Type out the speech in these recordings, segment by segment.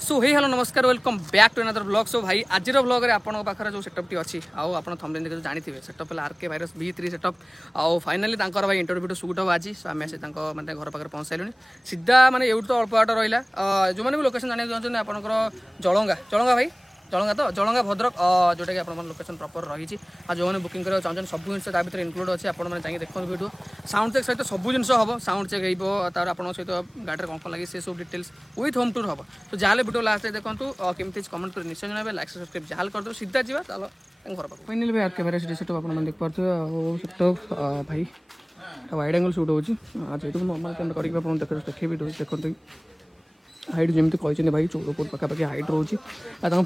सो hey hello नमस्कार welcome back to another blog. So भाई आज ब्लॉग में आपन पाखे जो सेटअप अच्छी आउ आप थंबनेल देखि जानिथिबे सेटअप है आरके भाइरस V3 सेटअप आउ फाइनली तांकर भाई इंटरव्यू शूट हम आज। सो आम से माने घर पाखे पहुँच सारे सीधा माने एवं तो अल्प बाट रहा जो मैंने भी लोकेशन जाना चाहते हैं आपंकर जलंगा जलंगा भाई जलंगा तो जलंगा भद्रक जोटा कि आप लोकेशन प्रपर रही जो मैंने बुकिंग करने चाहते सब जिन भर इनक्लूड अच्छे आपने चाहिए देखते वीडियो साउंड चेक सहित सब जिन हम साउंड चेक होता आप सहित गाड़ी में कौन लगे से सब डिटेल्स विथ होम टूर हम तो जहाँ वीडियो लास्ट देखो केमती कमेंट कर निश्चय जन लाइक सब्सक्राइब जहाँ कर सीधा जा चलो घर पास फाइनली भाई आरके भाइरस सेटअप आप देख पारे सेटअप भाई वाइड एंगल शूट हो जेहतु नॉर्मल कैमरा करके देखे देखते हाइट जमी कहते भाई 14 फुट पाखापाखि हाइट रोचे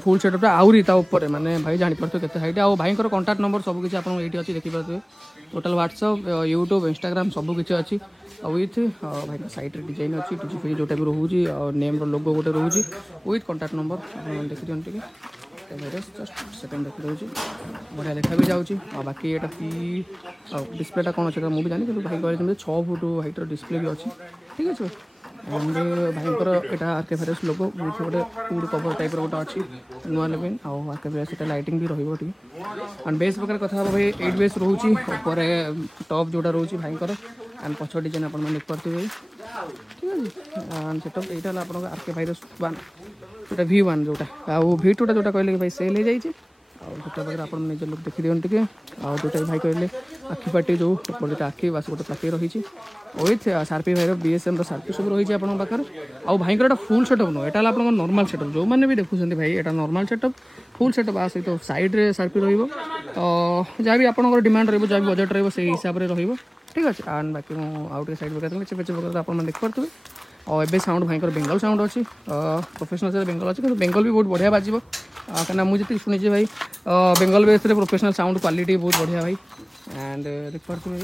फुल सेटअप आउरी माने भाई जापर के हाइट आ भाई कंटाक्ट नंबर सबकि आप अच्छी देखिए टोटल व्हाट्सअप यूट्यूब इंस्टाग्राम सबकि अच्छी विथ भाई साइड डिजाइन अच्छी टीजी जोटा भी रोचे नेम लोगो गोटे रोचे विथ कंटाक्ट नंबर देखी दिखाते जस्ट सेकेंड देखी दूसरी बढ़िया देखा भी जाऊँगी बाकी ये पी डिस्प्लेटा कौन अच्छे मुझे जानी कि भाई कहते 6 फुट हाइटर डिस्प्ले भी अच्छी ठीक अच्छे एंड भाईकर यहाँ आरके भाइरस लोगो गोटे फुड कवर टाइप गोटे अच्छी नुआ लेकिन आरके भाइरस लाइटिंग भी रही एंड बेस प्रकार कथा भाई 8 बेस रोचे टॉप जोटा रोचे भाईकर एंड पछ डिजाइन आप देख पारे ठीक है एंड सेटअप यहाँ आप आरके भाइरस 1 जोटा V1 जोटा आउ V2 जोटा कहले भाई सेल हो जाइए गोटे पाखे आप निज लोक देखी दिखते टे जोटा भाई कहले आखि पार्टी जो गोटे आखि बास गोटे पार्टी रही विथ सार्पी भाई BSM सार्पी सब रही है पाखे आउ भाई फुल सेटअप नुह यहाँ आप नॉर्मल सेटअप जो मैंने भी देखुं भाई यहाँ नॉर्मल सेटअप फुल सेटअप आ सहित साइड्रे सार्पी रहा भी आप डिमांड रहा भी बजेट रही हिसाब से रही ठीक अच्छे एंड बाकी मुझे साइड पकड़ चेपे आप देख पारे और एवं साउंड भाई बेंगल साउंड अच्छी प्रोफेशनल से बेंगल अच्छी क्योंकि बेंगल भी बहुत बढ़िया बाजिब कहीं मुझे शुणी भाई Bengal base professional sound quality बहुत बढ़िया भाई एंड देख पारे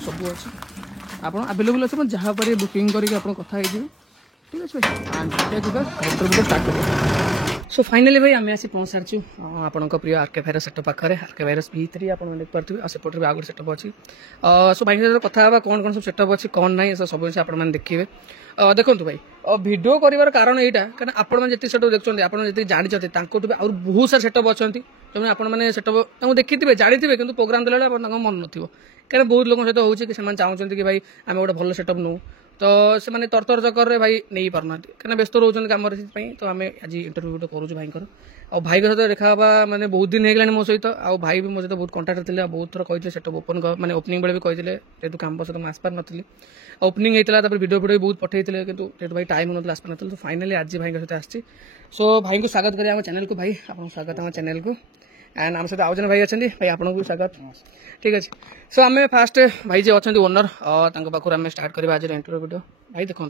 सब अच्छे आप आवेलेबल अच्छे जहाँ पारे बुकिंग करके कथा ठीक अच्छे स्टार्ट कर सो फाइनली भाई आम आसी पहुँच सारी आपण प्रिय आरके भाइरस सेटअप पाखे आरके भाइरस V3 आप देख पारे आसेपटे भी आगे सेटअप अच्छी सो भाई सहित कथा कौन कौन सब सेटअप अच्छी कौन ना सब जिन आप देखिए देखो भाई वीडियो कर कारण यहाँ कहीं आपड़ी सेटअप देखते आपड़ी जानते और बहुत सारा सेटअप अच्छा जो आपने सेटअप देखी जानी कि प्रोग्राम देला मन न कहीं बहुत लोगों सहित हो चाहते कि भाई आम गोटे भल सेटअप नौ तो से मैंने तरतर चक्कर भाई नहीं पारना कहीं व्यस्त रोचे कम तो आम आज इंटरव्यू करूँ भाई आ भाई सहित देखा मैंने बहुत दिन होगा मो सहित आ भाई भी मो सहित बहुत कंटाक्ट थे बहुत थर कहते सेटअप ओपन मैंने ओपनिंग बेले भी कहते जेहतु काम सहित मुझे आसपार नी ओपनिंग होता वीडियो वीडियो बहुत पठे कि भाई टाइम होना आसपार ना तो फाइनाली आज भाई सहित आसी सो भाई को स्वागत करें चैनल को भाई आप स्वागत आम चैनल को एंड आम सहित आउ जन भाई अच्छा भाई आपको भी स्वागत ठीक अच्छे सो आम फास्ट भाई जो अच्छा ओनर पाखर आम स्टार्ट करवा आज इंटरव्यू वीडियो भाई देखो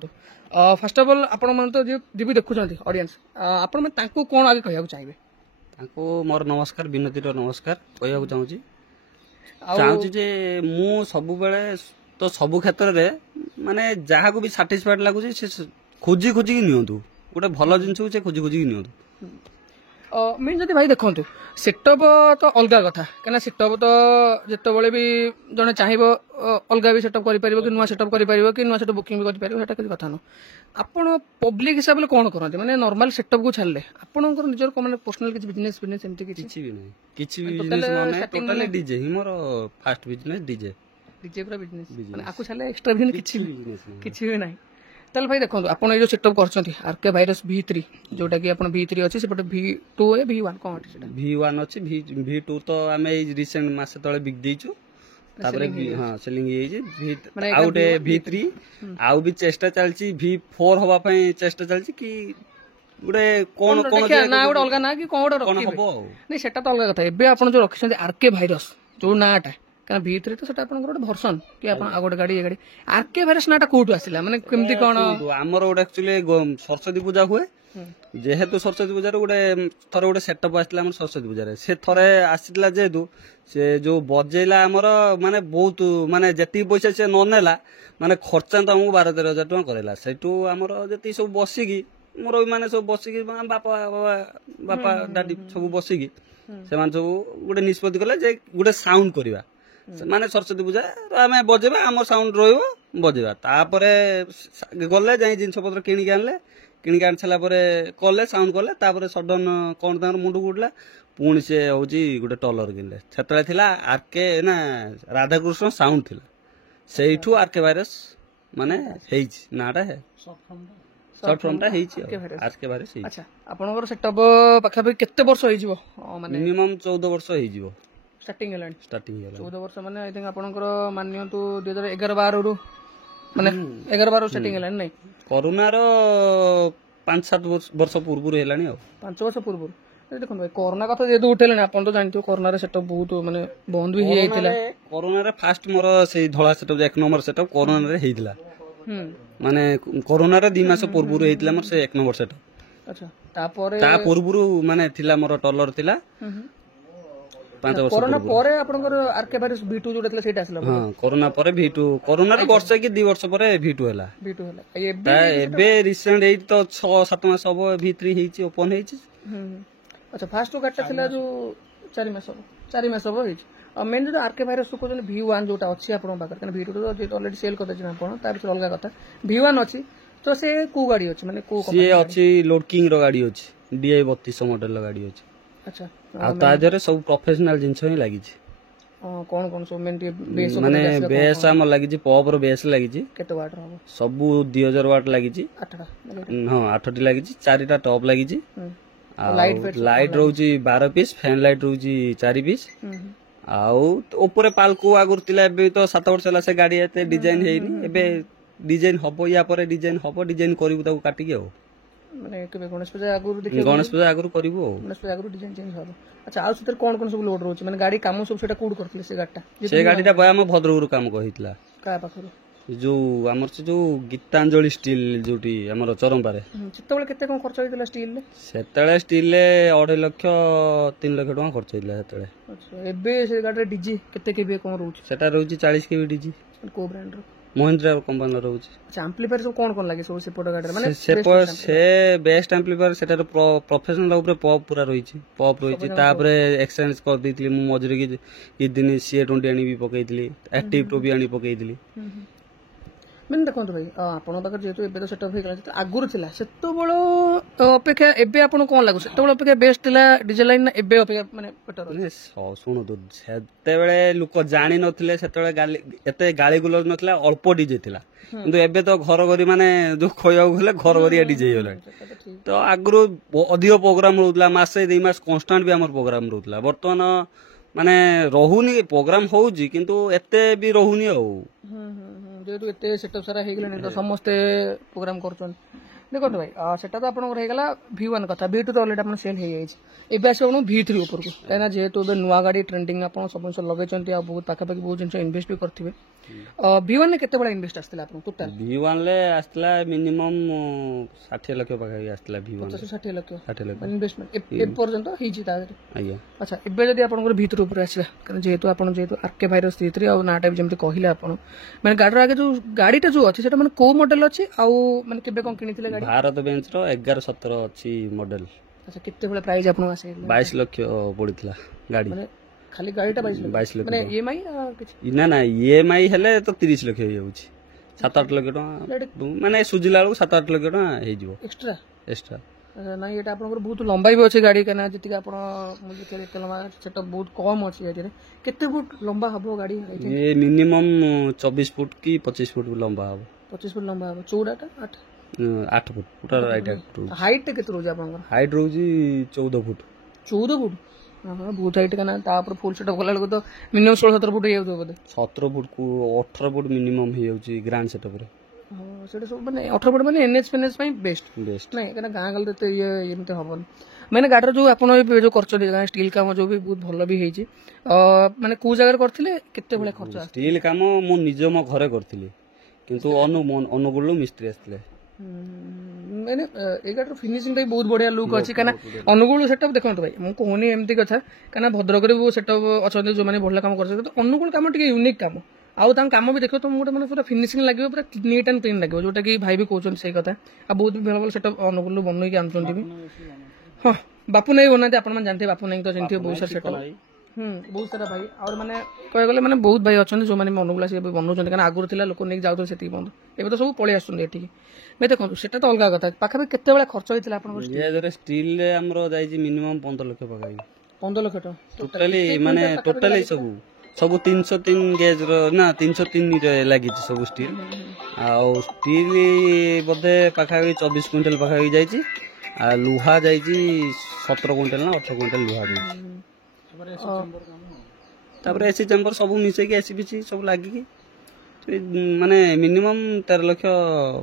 फास्ट अफ अल आपण तो जी भी देखुं ऑडियंस आपण कौन आगे कहना चाहिए मोर नमस्कार विनती नमस्कार कहना चाहूँगी जे मु सब बेले तो सब क्षेत्र में माने जहाँ को भी साटिस्फाइड लगुच खोजी खोजिकी नियंतु गोटे भल जिन से खोजी खोजिकी नियंतु मीन जब भाई देखो सेटअप तो अलग कथा कहीं सेटअप तो जिते भी जड़े चाहे अलग भी सेटअप कर कि नुआ सेटअप कर कि नुआ सेटअप बुकिंग भी कर किसी कथा नुह आपण पब्लिक हिसाब से कौन करते माने नॉर्मल सेटअप को छाड़े आपंकर निजर माने पर्सनल किसी बिजनेस बिजनेस एमती किछि भी नहीं किछि भी बिजनेस माने टोटली डीजे ही मोर फास्ट बिजनेस डीजे डीजे पूरा बिजनेस माने आकु छाड़े एक्स्ट्रा बिजनेस किछि भी नहीं ताल भाई देखो आप जो सेटअप कर आरके भाइरस V3 जोटा कि V3 अच्छी सेपटे V2 है V1 कौन V1 अच्छी V2 तो आम रिसेंट मस तले बिक देचु हाँ सेलिंग आउटे V3 आउ भी चेष्टा चलची V4 हवा पई चेष्टा चलची कि गोटे कौन कौन ना गोटे अलग ना कि कौन गोटे नहीं सेटा तो अलग कथा एबे आपण जो रखिसंती आरके भाइरस जो नाटा क्या V3 तो सेटा गोटे भर्सन कि गोटे गाड़ी ये गाड़ी आरके भाइरस नाटा कौटू आसला माने केमती कौन आमर गोटे एक्चुअली सरस्वती पूजा हुए जेहेतु सरस्वती पूजा गोटे थर गोटे सेटअप आसला सरस्वती पूजा से थरे आसला जेहेतु से जो बजेला आमर माने बहुत माने जति पैसा से ननेला माने खर्चा तो आमको 12-13 हजार टका करेला सेटू आमर जति सब बसिकी मोर माने सब बसिकी बापा बापा डाडी सब बसिकी से सब गोटे निष्पत्ति कले जे गोटे साउंड करवा ମାନେ ସରସ୍ୱତୀ ପୂଜା ଆମେ ବଜେଇବା ଆମର ସାଉଣ୍ଡ ରହିବ ବଜେଇବା ତାପରେ ଗଲେ ଯାଇ ଜିନିଷ ପତ୍ର କିଣିକି ଆଣିଲେ କିଣିକି ଆଣି ସାରିଲା ପରେ କଲେ ସାଉଣ୍ଡ କଲେ ତାପରେ ସଡନ କଣ ତାଙ୍କର ମୁଣ୍ଡକୁ ଉଠିଲା ପୁଣି ସେ ହଉଛି ଗୋଟେ ଟଲର କିଣିଲେ ସେତେବେଳେ ଥିଲା ଆରକେ ନା ରାଧାକୃଷ୍ଣ ସାଉଣ୍ଡ ଥିଲା ସେଇଠୁ ଆରକେ ଭାଇରସ ମାନେ ହେଇଛି ନାଟା ସର୍ଟ ଫର୍ମଟା ହେଇଛି ଆରକେ ଭାଇରସ ହେଇଛି। ଆଚ୍ଛା ଆପଣଙ୍କର ସେଟଅପ୍ ପାଖାପାଖି କେତେ ବର୍ଷ ହେଇଯିବ ମାନେ ମିନିମମ୍ 14 ବର୍ଷ ହେଇଯିବ ଷ୍ଟାର୍ଟିଂ ହେଲାଣି? ଷ୍ଟାର୍ଟିଂ ହେଲା 14 ବର୍ଷ ମାନେ ଆଇ ଥିଙ୍କ ଆପଣଙ୍କର ମାନିନିଅନ୍ତୁ 2011-12 ରୁ ମାନେ 11-12 ଷ୍ଟାର୍ଟିଂ ହେଲାଣି ନାଇଁ? କରୋନାର 5-7 ବର୍ଷ ପୂର୍ବରୁ ହେଲାଣି ଆଉ 5 ବର୍ଷ ପୂର୍ବରୁ ଦେଖନ୍ତୁ ଭାଇ କରୋନା କଥା ଯେହେତୁ ଉଠେଇଲେଣି ଆପଣ ତ ଜାଣିଥିବେ କରୋନାରେ ସେଟଅପ୍ ବହୁତ ମାନେ ବନ୍ଦ ବି ହେଇଯାଇଥିଲା। କରୋନାରେ ଫାଷ୍ଟ ମୋର ସେଇ ଧଳା ସେଟଅପ୍ 1 ନମ୍ବର ସେଟଅପ୍ କରୋନାରେ ହେଇଥିଲା ମାନେ କରୋନାର 2 ମାସ ପୂର୍ବରୁ ହେଇଥିଲା ମୋର ସେ 1 ନମ୍ବର ସେଟଅପ୍। ଆଚ୍ଛା ତାପରେ ତା ପୂର୍ବରୁ ମାନେ ଥିଲା ମୋର ଟଲର ଥିଲା 5 ବର୍ଷ କରୋନା ପରେ ଆପଣଙ୍କର ଆରକେ ଭାଇରସ V2 ଯୋଉଟା ଥିଲା ସେଇଟା ଆସିଲା? ହଁ କରୋନା ପରେ V2 କରୋନାର ବର୍ଷେ କି 2 ବର୍ଷ ପରେ V2 ହେଲା। V2 ହେଲା ଏବେ ରିସେଣ୍ଟ ଏଇଠି ତ 6-7 ମାସ ହବ V3 ହେଇଛି ଓପନ ହେଇଛି। ଆଚ୍ଛା ଫାଷ୍ଟ ଗାଡିଟା ଥିଲା ଯୋଉ 4 ମାସ ହବ ହେଇଛି ଆଉ ମେନ୍ ଯୋଉ ଆରକେ ଭାଇରସ କହୁଛନ୍ତି V1 ଯୋଉଟା ଅଛି ଆପଣଙ୍କ ପାଖରେ କାରଣ V2 ତ ଅଲରେଡି ସେଲ୍ କରିଦେଇଛନ୍ତି ଆପଣ ତା ଭିତରେ ଅଲଗା କଥା V1 ଅଛି ତ ସେ କୋଉ ଗାଡି ଅଛି ମାନେ କୋଉ ସିଏ ଅଛି ଲୋଡକିଂ ର ଗାଡି ଅଛି DI 3200 ମଡେଲ ଗାଡି ଅଛି। ଆଚ୍ଛା ଆଉ ତା ଦେହରେ ସବୁ ପ୍ରଫେସନାଲ ଜିନିଷ ହିଁ ଲାଗିଛି। କଣ କଣ ସବୁ ମେନ୍ ବେସ୍ ମାନେ ବେସ୍ ଆମର ଲାଗିଛି ପପ୍ ର ବେସ୍ ଲାଗିଛି କେତେ ୱାଟ୍ ହବ ସବୁ 2000 ୱାଟ୍ ଲାଗିଛି 8ଟା ହଁ 8ଟି ଲାଗିଛି 4ଟା ଟପ୍ ଲାଗିଛି ଆଉ ଲାଇଟ୍ ରହୁଛି 12 ପିସ୍ ଫ୍ୟାନ୍ ଲାଇଟ୍ ରହୁଛି 4 ପିସ୍ ଆଉ ଉପରେ ପାଲକୁ ଆଗରୁ ଥିଲା ଏବେ ତ 7 ବର୍ଷ ହେଲା ସେ ଗାଡି ଏତେ ଡିଜାଇନ ହେଇନି ଏବେ ଡିଜାଇନ ହବ ୟା ପରେ ଡିଜାଇନ ହବ ଡିଜାଇନ କରିବୁ ତାକୁ କାଟିକି ଆଉ ମାନେ କେବେ ଗଣେଶ ପୂଜା ଆଗରୁ ଦେଖିବା ଗଣେଶ ପୂଜା ଆଗରୁ କରିବୁ ଆଉ ଗଣେଶ ପୂଜା ଆଗରୁ ଡିଜାଇନ ଚେଞ୍ଜ ହବ। ଆଚ୍ଛା ଆଉ ସେଥିରେ କଣ କଣ ସବୁ ଲୋଡ ରହୁଛି ମାନେ ଗାଡି କାମ ସବୁ ସେଟା କୋଉଠି କରିଥିଲେ ସେ ଗାଡିଟା? ସେ ଗାଡିଟା ଆମ ଭଦ୍ରକରୁ କାମ କହିଥିଲା କାହା ପାଖରୁ? ଯୋଉ ଆମର ସେ ଯୋଉ ଗୀତାଞ୍ଜଳି ଷ୍ଟିଲ ଯୋଉଠି ଆମର ଚରମ୍ପାରେ। ସେତେବେଳେ କେତେ କଣ ଖର୍ଚ୍ଚ ହେଇଥିଲା ଷ୍ଟିଲରେ? ସେତେବେଳେ ଷ୍ଟିଲରେ 2.5 ଲକ୍ଷ 3 ଲକ୍ଷ ଟଙ୍କା ଖର୍ଚ୍ଚ ହେଇଥିଲା ସେତେବେଳେ। ଆଚ୍ଛା ଏବେ ସେ ଗାଡିରେ ଡିଜି କେତେ କେବି କଣ ରହୁଛି? ସେଟା ରହୁଛି 40 କେବି ଡିଜି। କୋଉ ବ୍ରାଣ୍ଡର? ମହିନ୍ଦ୍ରା କମ୍ପାନୀର ରହୁଛି। ଆଚ୍ଛା ଆମ୍ପ୍ଲିଫାୟର ସବୁ କଣ କଣ ଲାଗେ ସବୁ ସେପଟ ଗାଡିରେ ମାନେ ସେ ବେଷ୍ଟ ଆମ୍ପ୍ଲିଫାୟର ସେଟାର ପ୍ରଫେସନାଲ ଉପରେ ପପ୍ ପୁରା ରହିଛି ପପ୍ ରହିଛି ତାପରେ ଏକ୍ସଚେଞ୍ଜ କରିଦେଇଥିଲି ମୁଁ ମଝିରେ କିଛି ଦିନ CA20 ଆଣିବି ପକେଇଥିଲି ଆକ୍ଟିଭ ଟୁ ବି ଆଣି ପକେଇଥିଲି। ମାନେ ଦେଖନ୍ତୁ ଭାଇ ଆପଣଙ୍କ ପାଖରେ ଯେହେତୁ ଏବେ ତ ସେଟଅପ୍ ହେଇଗଲା ଯେହେତୁ ଆଗରୁ ଥିଲା ସେତେବେଳେ ଅପେକ୍ଷା ଏବେ ଆପଣଙ୍କୁ କଣ ଲାଗୁଛି ସେତେବେଳେ ଅପେକ୍ଷା ବେଷ୍ଟ ଥିଲା ଡିଜେଲ ଲାଇନ ନା ଏବେ ଅପେକ୍ଷା ମାନେ ବେଟର? ଶୁଣନ୍ତୁ ସେତେବେଳେ ଲୋକ ଜାଣି ନଥିଲେ ସେତେବେଳେ ଏତେ ଗାଳି ଗୁଲଜ ନଥିଲା ଅଳ୍ପ ଡିଜେ ଥିଲା କିନ୍ତୁ ଏବେ ତ ଘର ଘରି ମାନେ ଯୋଉ କହିବାକୁ ଗଲେ ଘର ଘରିଆ ଡିଜେ ହେଇଗଲାଣି ତ ଆଗରୁ ଅଧିକ ପ୍ରୋଗ୍ରାମ ରହୁଥିଲା ମାସେ 2 ମାସ କନଷ୍ଟାଣ୍ଟ ବି ଆମର ପ୍ରୋଗ୍ରାମ ରହୁଥିଲା ବର୍ତ୍ତମାନ ମାନେ ରହୁନି ପ୍ରୋଗ୍ରାମ ହଉଛି କିନ୍ତୁ ଏତେ ବି ରହୁନି ଆଉ ଯେହେତୁ ଏତେ ସେଟଅପ୍ ସାରା ହେଇଗଲାଣି ତ ସମସ୍ତେ ପ୍ରୋଗ୍ରାମ କରୁଛନ୍ତି। ଦେଖନ୍ତୁ ଭାଇ ସେଟା ତ ଆପଣଙ୍କର ହେଇଗଲା V1 କଥା V2 ତ ଅଲରେଡି ଆପଣ ସେଲ୍ ହେଇଯାଇଛି ଏବେ ଆସିବ ଆପଣ V3 ଉପରକୁ କାହିଁକିନା ଯେହେତୁ ଏବେ ନୂଆ ଗାଡି ଟ୍ରେଣ୍ଡିଂ ଆପଣ ସବୁ ଜିନିଷ ଲଗେଇଛନ୍ତି ଆଉ ବହୁତ ପାଖାପାଖି ବହୁତ ଜିନିଷ ଇନଭେଷ୍ଟ ବି କରିଥିବେ। V1 ରେ କେତେ ଭଳିଆ ଇନଭେଷ୍ଟ ଆସିଥିଲା ଆପଣଙ୍କୁ ଟୋଟାଲ? V1 ରେ ଆସିଥିଲା ମିନିମମ୍ 60 ଲକ୍ଷ ପାଖାପାଖି ଆସିଥିଲା V1 60 ଲକ୍ଷ ଇନଭେଷ୍ଟମେଣ୍ଟ ଏ ପର୍ଯ୍ୟନ୍ତ ହେଇଛି ତା ଦେହରେ? ଆଜ୍ଞା। ଆଚ୍ଛା ଏବେ ଯଦି ଆପଣଙ୍କର V3 ଉପରେ ଆସିଲା କାରଣ ଯେହେତୁ ଆରକେ ଭାଇରସ V3 ଆଉ ନାଟା ବି ଯେମିତି କହିଲେ ଆପଣ ମାନେ ଗାଡିର ଆଗେ ଯୋଉ ଗାଡିଟା ଯୋଉ ଅଛି ସେଟା ମାନେ କୋଉ ମଡେଲ ଅଛି ଆଉ ମାନେ କେବେ କଣ କିଣିଥିଲେ ଗାଡି? ଭାରତ ବେଞ୍ଚ ର 11-17 ଅଛି ମଡେଲ। ଆଚ୍ଛା କେତେ ଭଳିଆ ପ୍ରାଇସ୍ ଆପଣଙ୍କୁ ଆସିଲା? 22 ଲକ୍ଷ ପଡିଥିଲା ଗାଡି ମାନେ ଖାଲି ଗାଡିଟା 22 ଲକ୍ଷ ମାନେ EMI କିଛି ନା EMI ହେଲେ ତ 30 ଲକ୍ଷ ହେଇଯାଉଛି 7-8 ଲକ୍ଷ ଟଙ୍କା ମାନେ ସୁଝିଲା ବେଳକୁ 7-8 ଲକ୍ଷ ଟଙ୍କା ହେଇଯିବ ଏକ୍ସଟ୍ରା। ନାଇଁ ଏଟା ଆପଣଙ୍କର ବହୁତ ଲମ୍ବା ବି ଅଛି ଗାଡି କାହିଁକିନା ଯେତିକି ଆପଣ ମୁଁ ଦେଖିଲି ଏତେ ଲମ୍ବା ସେଟା ବହୁତ କମ ଅଛି ଏଥିରେ କେତେ ଫୁଟ ଲମ୍ବା ହବ ଗାଡି? ମିନିମମ୍ 24 ଫୁଟ କି 25 ଫୁଟ ଲମ୍ବା ହବ। 25 ଫୁଟ ଲମ୍ବା ହବ ଚଉଡାଟା 8 ଫୁଟ ପୁରା ରାଇଟ୍ ହାଇଟ୍ କେତେ ରହୁଛି ଆପଣଙ୍କର? ହାଇଟ୍ ରହୁଛି 14 ଫୁଟ। 14 ଫୁଟ ବହୁତ ହାଇଟ୍ କାହିଁକିନା ତାପରେ ଫୁଲ ସେଟଅପ୍ କଲା ବେଳକୁ ତ ମିନିମମ୍ 16-17 ଫୁଟ ହେଇଯାଉଥିବ ବୋଧେ? 17 ଫୁଟ କୁ 18 ଫୁଟ ମିନିମମ୍ ହେଇଯାଉଛି ଗ୍ରାଣ୍ଡ ସେଟଅପ୍ ରେ। ସେଇଟା ସବୁ ମାନେ 18 ଫୁଟ ମାନେ NH ପାଇଁ ବେଷ୍ଟ ନାଇଁ କାହିଁକିନା ଗାଁ ଗହଳିରେ ତ ଏମିତି ହବନି ମାନେ ଗାଡ଼ିର ଯୋଉ ଆପଣ ଯୋଉ କରୁଛନ୍ତି ଷ୍ଟିଲ୍ କାମ ଯୋଉ ବି ବହୁତ ଭଲ ବି ହେଇଛି ମାନେ କୋଉ ଜାଗାରେ କରିଥିଲେ କେତେ ଭଳିଆ ଖର୍ଚ୍ଚ? ଷ୍ଟିଲ୍ କାମ ମୁଁ ନିଜ ମୋ ଘରେ କରିଥିଲି କିନ୍ତୁ ଅନୁଗୁଳରୁ ମିସ୍ତ୍ରୀ ଆସିଥିଲେ। ମାନେ ଏ ଗାଡ଼ିର ଫିନିସିଂ ବି ବହୁତ ବଢିଆ ଲୁକ୍ ଅଛି କାହିଁକିନା ଅନୁଗୁଳ ସେଟଅପ୍ ଦେଖନ୍ତୁ ଭାଇ ମୁଁ କହୁନି ଏମିତି କଥା କାହିଁକିନା ଭଦ୍ରକରେ ବି ସେଟଅପ୍ ଅଛନ୍ତି ଯୋଉମାନେ ଭଲ କାମ କରୁଛନ୍ତି ଅନୁଗୁଳ କାମ ଟିକେ ୟୁନିକ୍ କାମ ଆଉ ତାଙ୍କ କାମ ବି ଦେଖିବ ତମକୁ ଗୋଟେ ମାନେ ପୁରା ଫିନିସିଂ ଲାଗିବ ପୁରା ନିଟ୍ ଆଣ୍ଡ କ୍ଲିନ୍ ଲାଗିବ ଯୋଉଟା କି ଭାଇ ବି କହୁଛନ୍ତି ସେଇ କଥା ଆଉ ବହୁତ ଭଲ ଭଲ ସେଟଅପ୍ ଅନୁଗୁଳରୁ ବନେଇକି ଆଣୁଛନ୍ତି ବି। ହଁ ବାପୁ ନାଇଁ ବନାନ୍ତି ଆପଣ ମାନେ ଜାଣିଥିବେ ବାପୁ ନାଇଁ ତ ଜାଣିଥିବେ ବହୁତ ସାରା ସେଟଅପ୍ ବହୁତ ସାରା ଭାଇ ଆଉ ମାନେ କହିବାକୁ ଗଲେ ମାନେ ବହୁତ ଭାଇ ଅଛନ୍ତି ଯୋଉମାନେ ଅନୁଗୁଳ ଆସି ଏବେ ବନଉଛନ୍ତି କାରଣ ଆଗରୁ ଥିଲା ଲୋକ ନେଇକି ଯାଉଥିଲେ ସେତିକି ବନ୍ଦ ଏବେ ତ ସବୁ ପଳେଇ ଆସୁଛନ୍ତି ଏଠିକି ଭାଇ ଦେଖନ୍ତୁ ସେଟା ତ ଅଲଗା କଥା ପାଖାପାଖି କେତେବେଳେ ଖର୍ଚ୍ଚ ହେଇଥିଲା ଆପଣଙ୍କର ଷ୍ଟିଲରେ ଆମର ଯାଇଛି ମିନିମମ୍ 15 ଲକ୍ଷ ପାଖାପାଖି 15 ଲକ୍ଷ ଟଙ୍କା ଟୋଟାଲି ମାନେ ଟୋଟାଲି ସବୁ 303 ଗେଜ୍ ର ନା 303 ରେ ଲାଗିଛି ସବୁ ଷ୍ଟିଲ୍ ଆଉ ଷ୍ଟିଲ୍ ବୋଧେ ପାଖାପାଖି 24 କ୍ୱିଣ୍ଟାଲ ପାଖାପାଖି ଯାଇଛି ଆଉ ଲୁହା ଯାଇଛି 17 କ୍ୱିଣ୍ଟାଲ ନା 18 କ୍ୱିଣ୍ଟାଲ ଲୁହା ଯାଇଛି ତାପରେ ଏସି ଚେମ୍ବର ସବୁ ମିଶେଇକି ଏସି ପିସି ସବୁ ଲାଗିକି ମାନେ ମିନିମମ୍ 13 ଲକ୍ଷ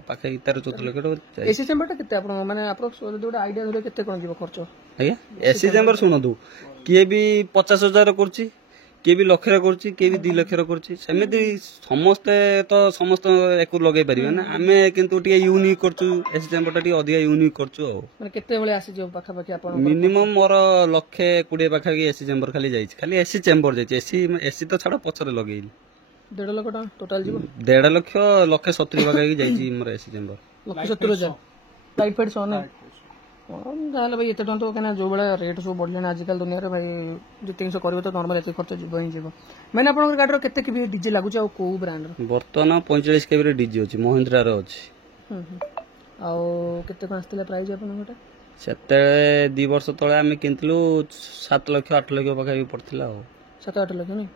ପାଖାପାଖି 13-14 ଲକ୍ଷ ଟଙ୍କା ଏସି ଚେମ୍ବରଟା କେତେ ଆପଣ ମାନେ ଆପଣ ଯଦି ଗୋଟେ ଆଇଡିଆ ଧରିବେ କେତେ କଣ ଯିବ ଖର୍ଚ୍ଚ ଆଜ୍ଞା ଏସି ଚେମ୍ବର ଶୁଣନ୍ତୁ କିଏ ବି 50,000 କରୁଛି କିଏ ବି ଲକ୍ଷରେ କରୁଛି କିଏ ବି 2 ଲକ୍ଷରେ କରୁଛି ସେମିତି ସମସ୍ତେ ତ ସମସ୍ତ ଏକୁ ଲଗେଇ ପାରିବେ ନା ଆମେ କିନ୍ତୁ ଟିକେ ୟୁନିକ୍ କରୁଛୁ ଏସି ଚେମ୍ବରଟା ଟିକେ ଅଧିକା ୟୁନିକ୍ କରୁଛୁ ଆଉ ମାନେ କେତେବେଳେ ଆସିଯିବ ପାଖାପାଖି ଆପଣ ମିନିମମ୍ ମୋର 1,20,00,000 ପାଖାପାଖି ଏସି ଚେମ୍ବର ଖାଲି ଯାଇଛି ଖାଲି ଏସି ଚେମ୍ବର ଯାଇଛି ଏସି ତ ଛାଡ଼ ପଛରେ ଲଗେଇଲି 1.5 ଲକ୍ଷ ଟଙ୍କା ଟୋଟାଲ ଯିବ 1.5 ଲକ୍ଷ 1,70,000 ପାଖାପାଖି ଯାଇଛି ମୋର ଏସି ଚେମ୍ବର 1,70,000 ଲାଇଟ୍ ଫାଇଟ୍ ସହ ନାହିଁ ତାହେଲେ ଭାଇ ଏତେ ଟଙ୍କା ତ କାହିଁକିନା ଯୋଉ ଭଳିଆ ରେଟ୍ ସବୁ ବଢିଲାଣି ଆଜିକାଲି ଦୁନିଆରେ ଭାଇ ଯେତିକି ଜିନିଷ କରିବ ତ ନର୍ମାଲ ଏତିକି ଖର୍ଚ୍ଚ ଯିବ ହିଁ ଯିବ ମାନେ ଆପଣଙ୍କର ଗାଡ଼ିର କେତେ କେବି ଡିଜେ ଲାଗୁଛି ଆଉ କୋଉ ବ୍ରାଣ୍ଡର ବର୍ତ୍ତମାନ 45 କେବିରେ ଡିଜି ଅଛି ମହିନ୍ଦ୍ରାର ଅଛି ଆଉ କେତେ କଣ ଆସିଥିଲା ପ୍ରାଇସ୍ ଆପଣଙ୍କର ସେତେବେଳେ 2 ବର୍ଷ ତଳେ ଆମେ କିଣିଥିଲୁ 7 ଲକ୍ଷ 8 ଲକ୍ଷ ପାଖାପାଖି ପଡିଥିଲା ଆଉ 7-8 ଲକ୍ଷ ନାଇଁ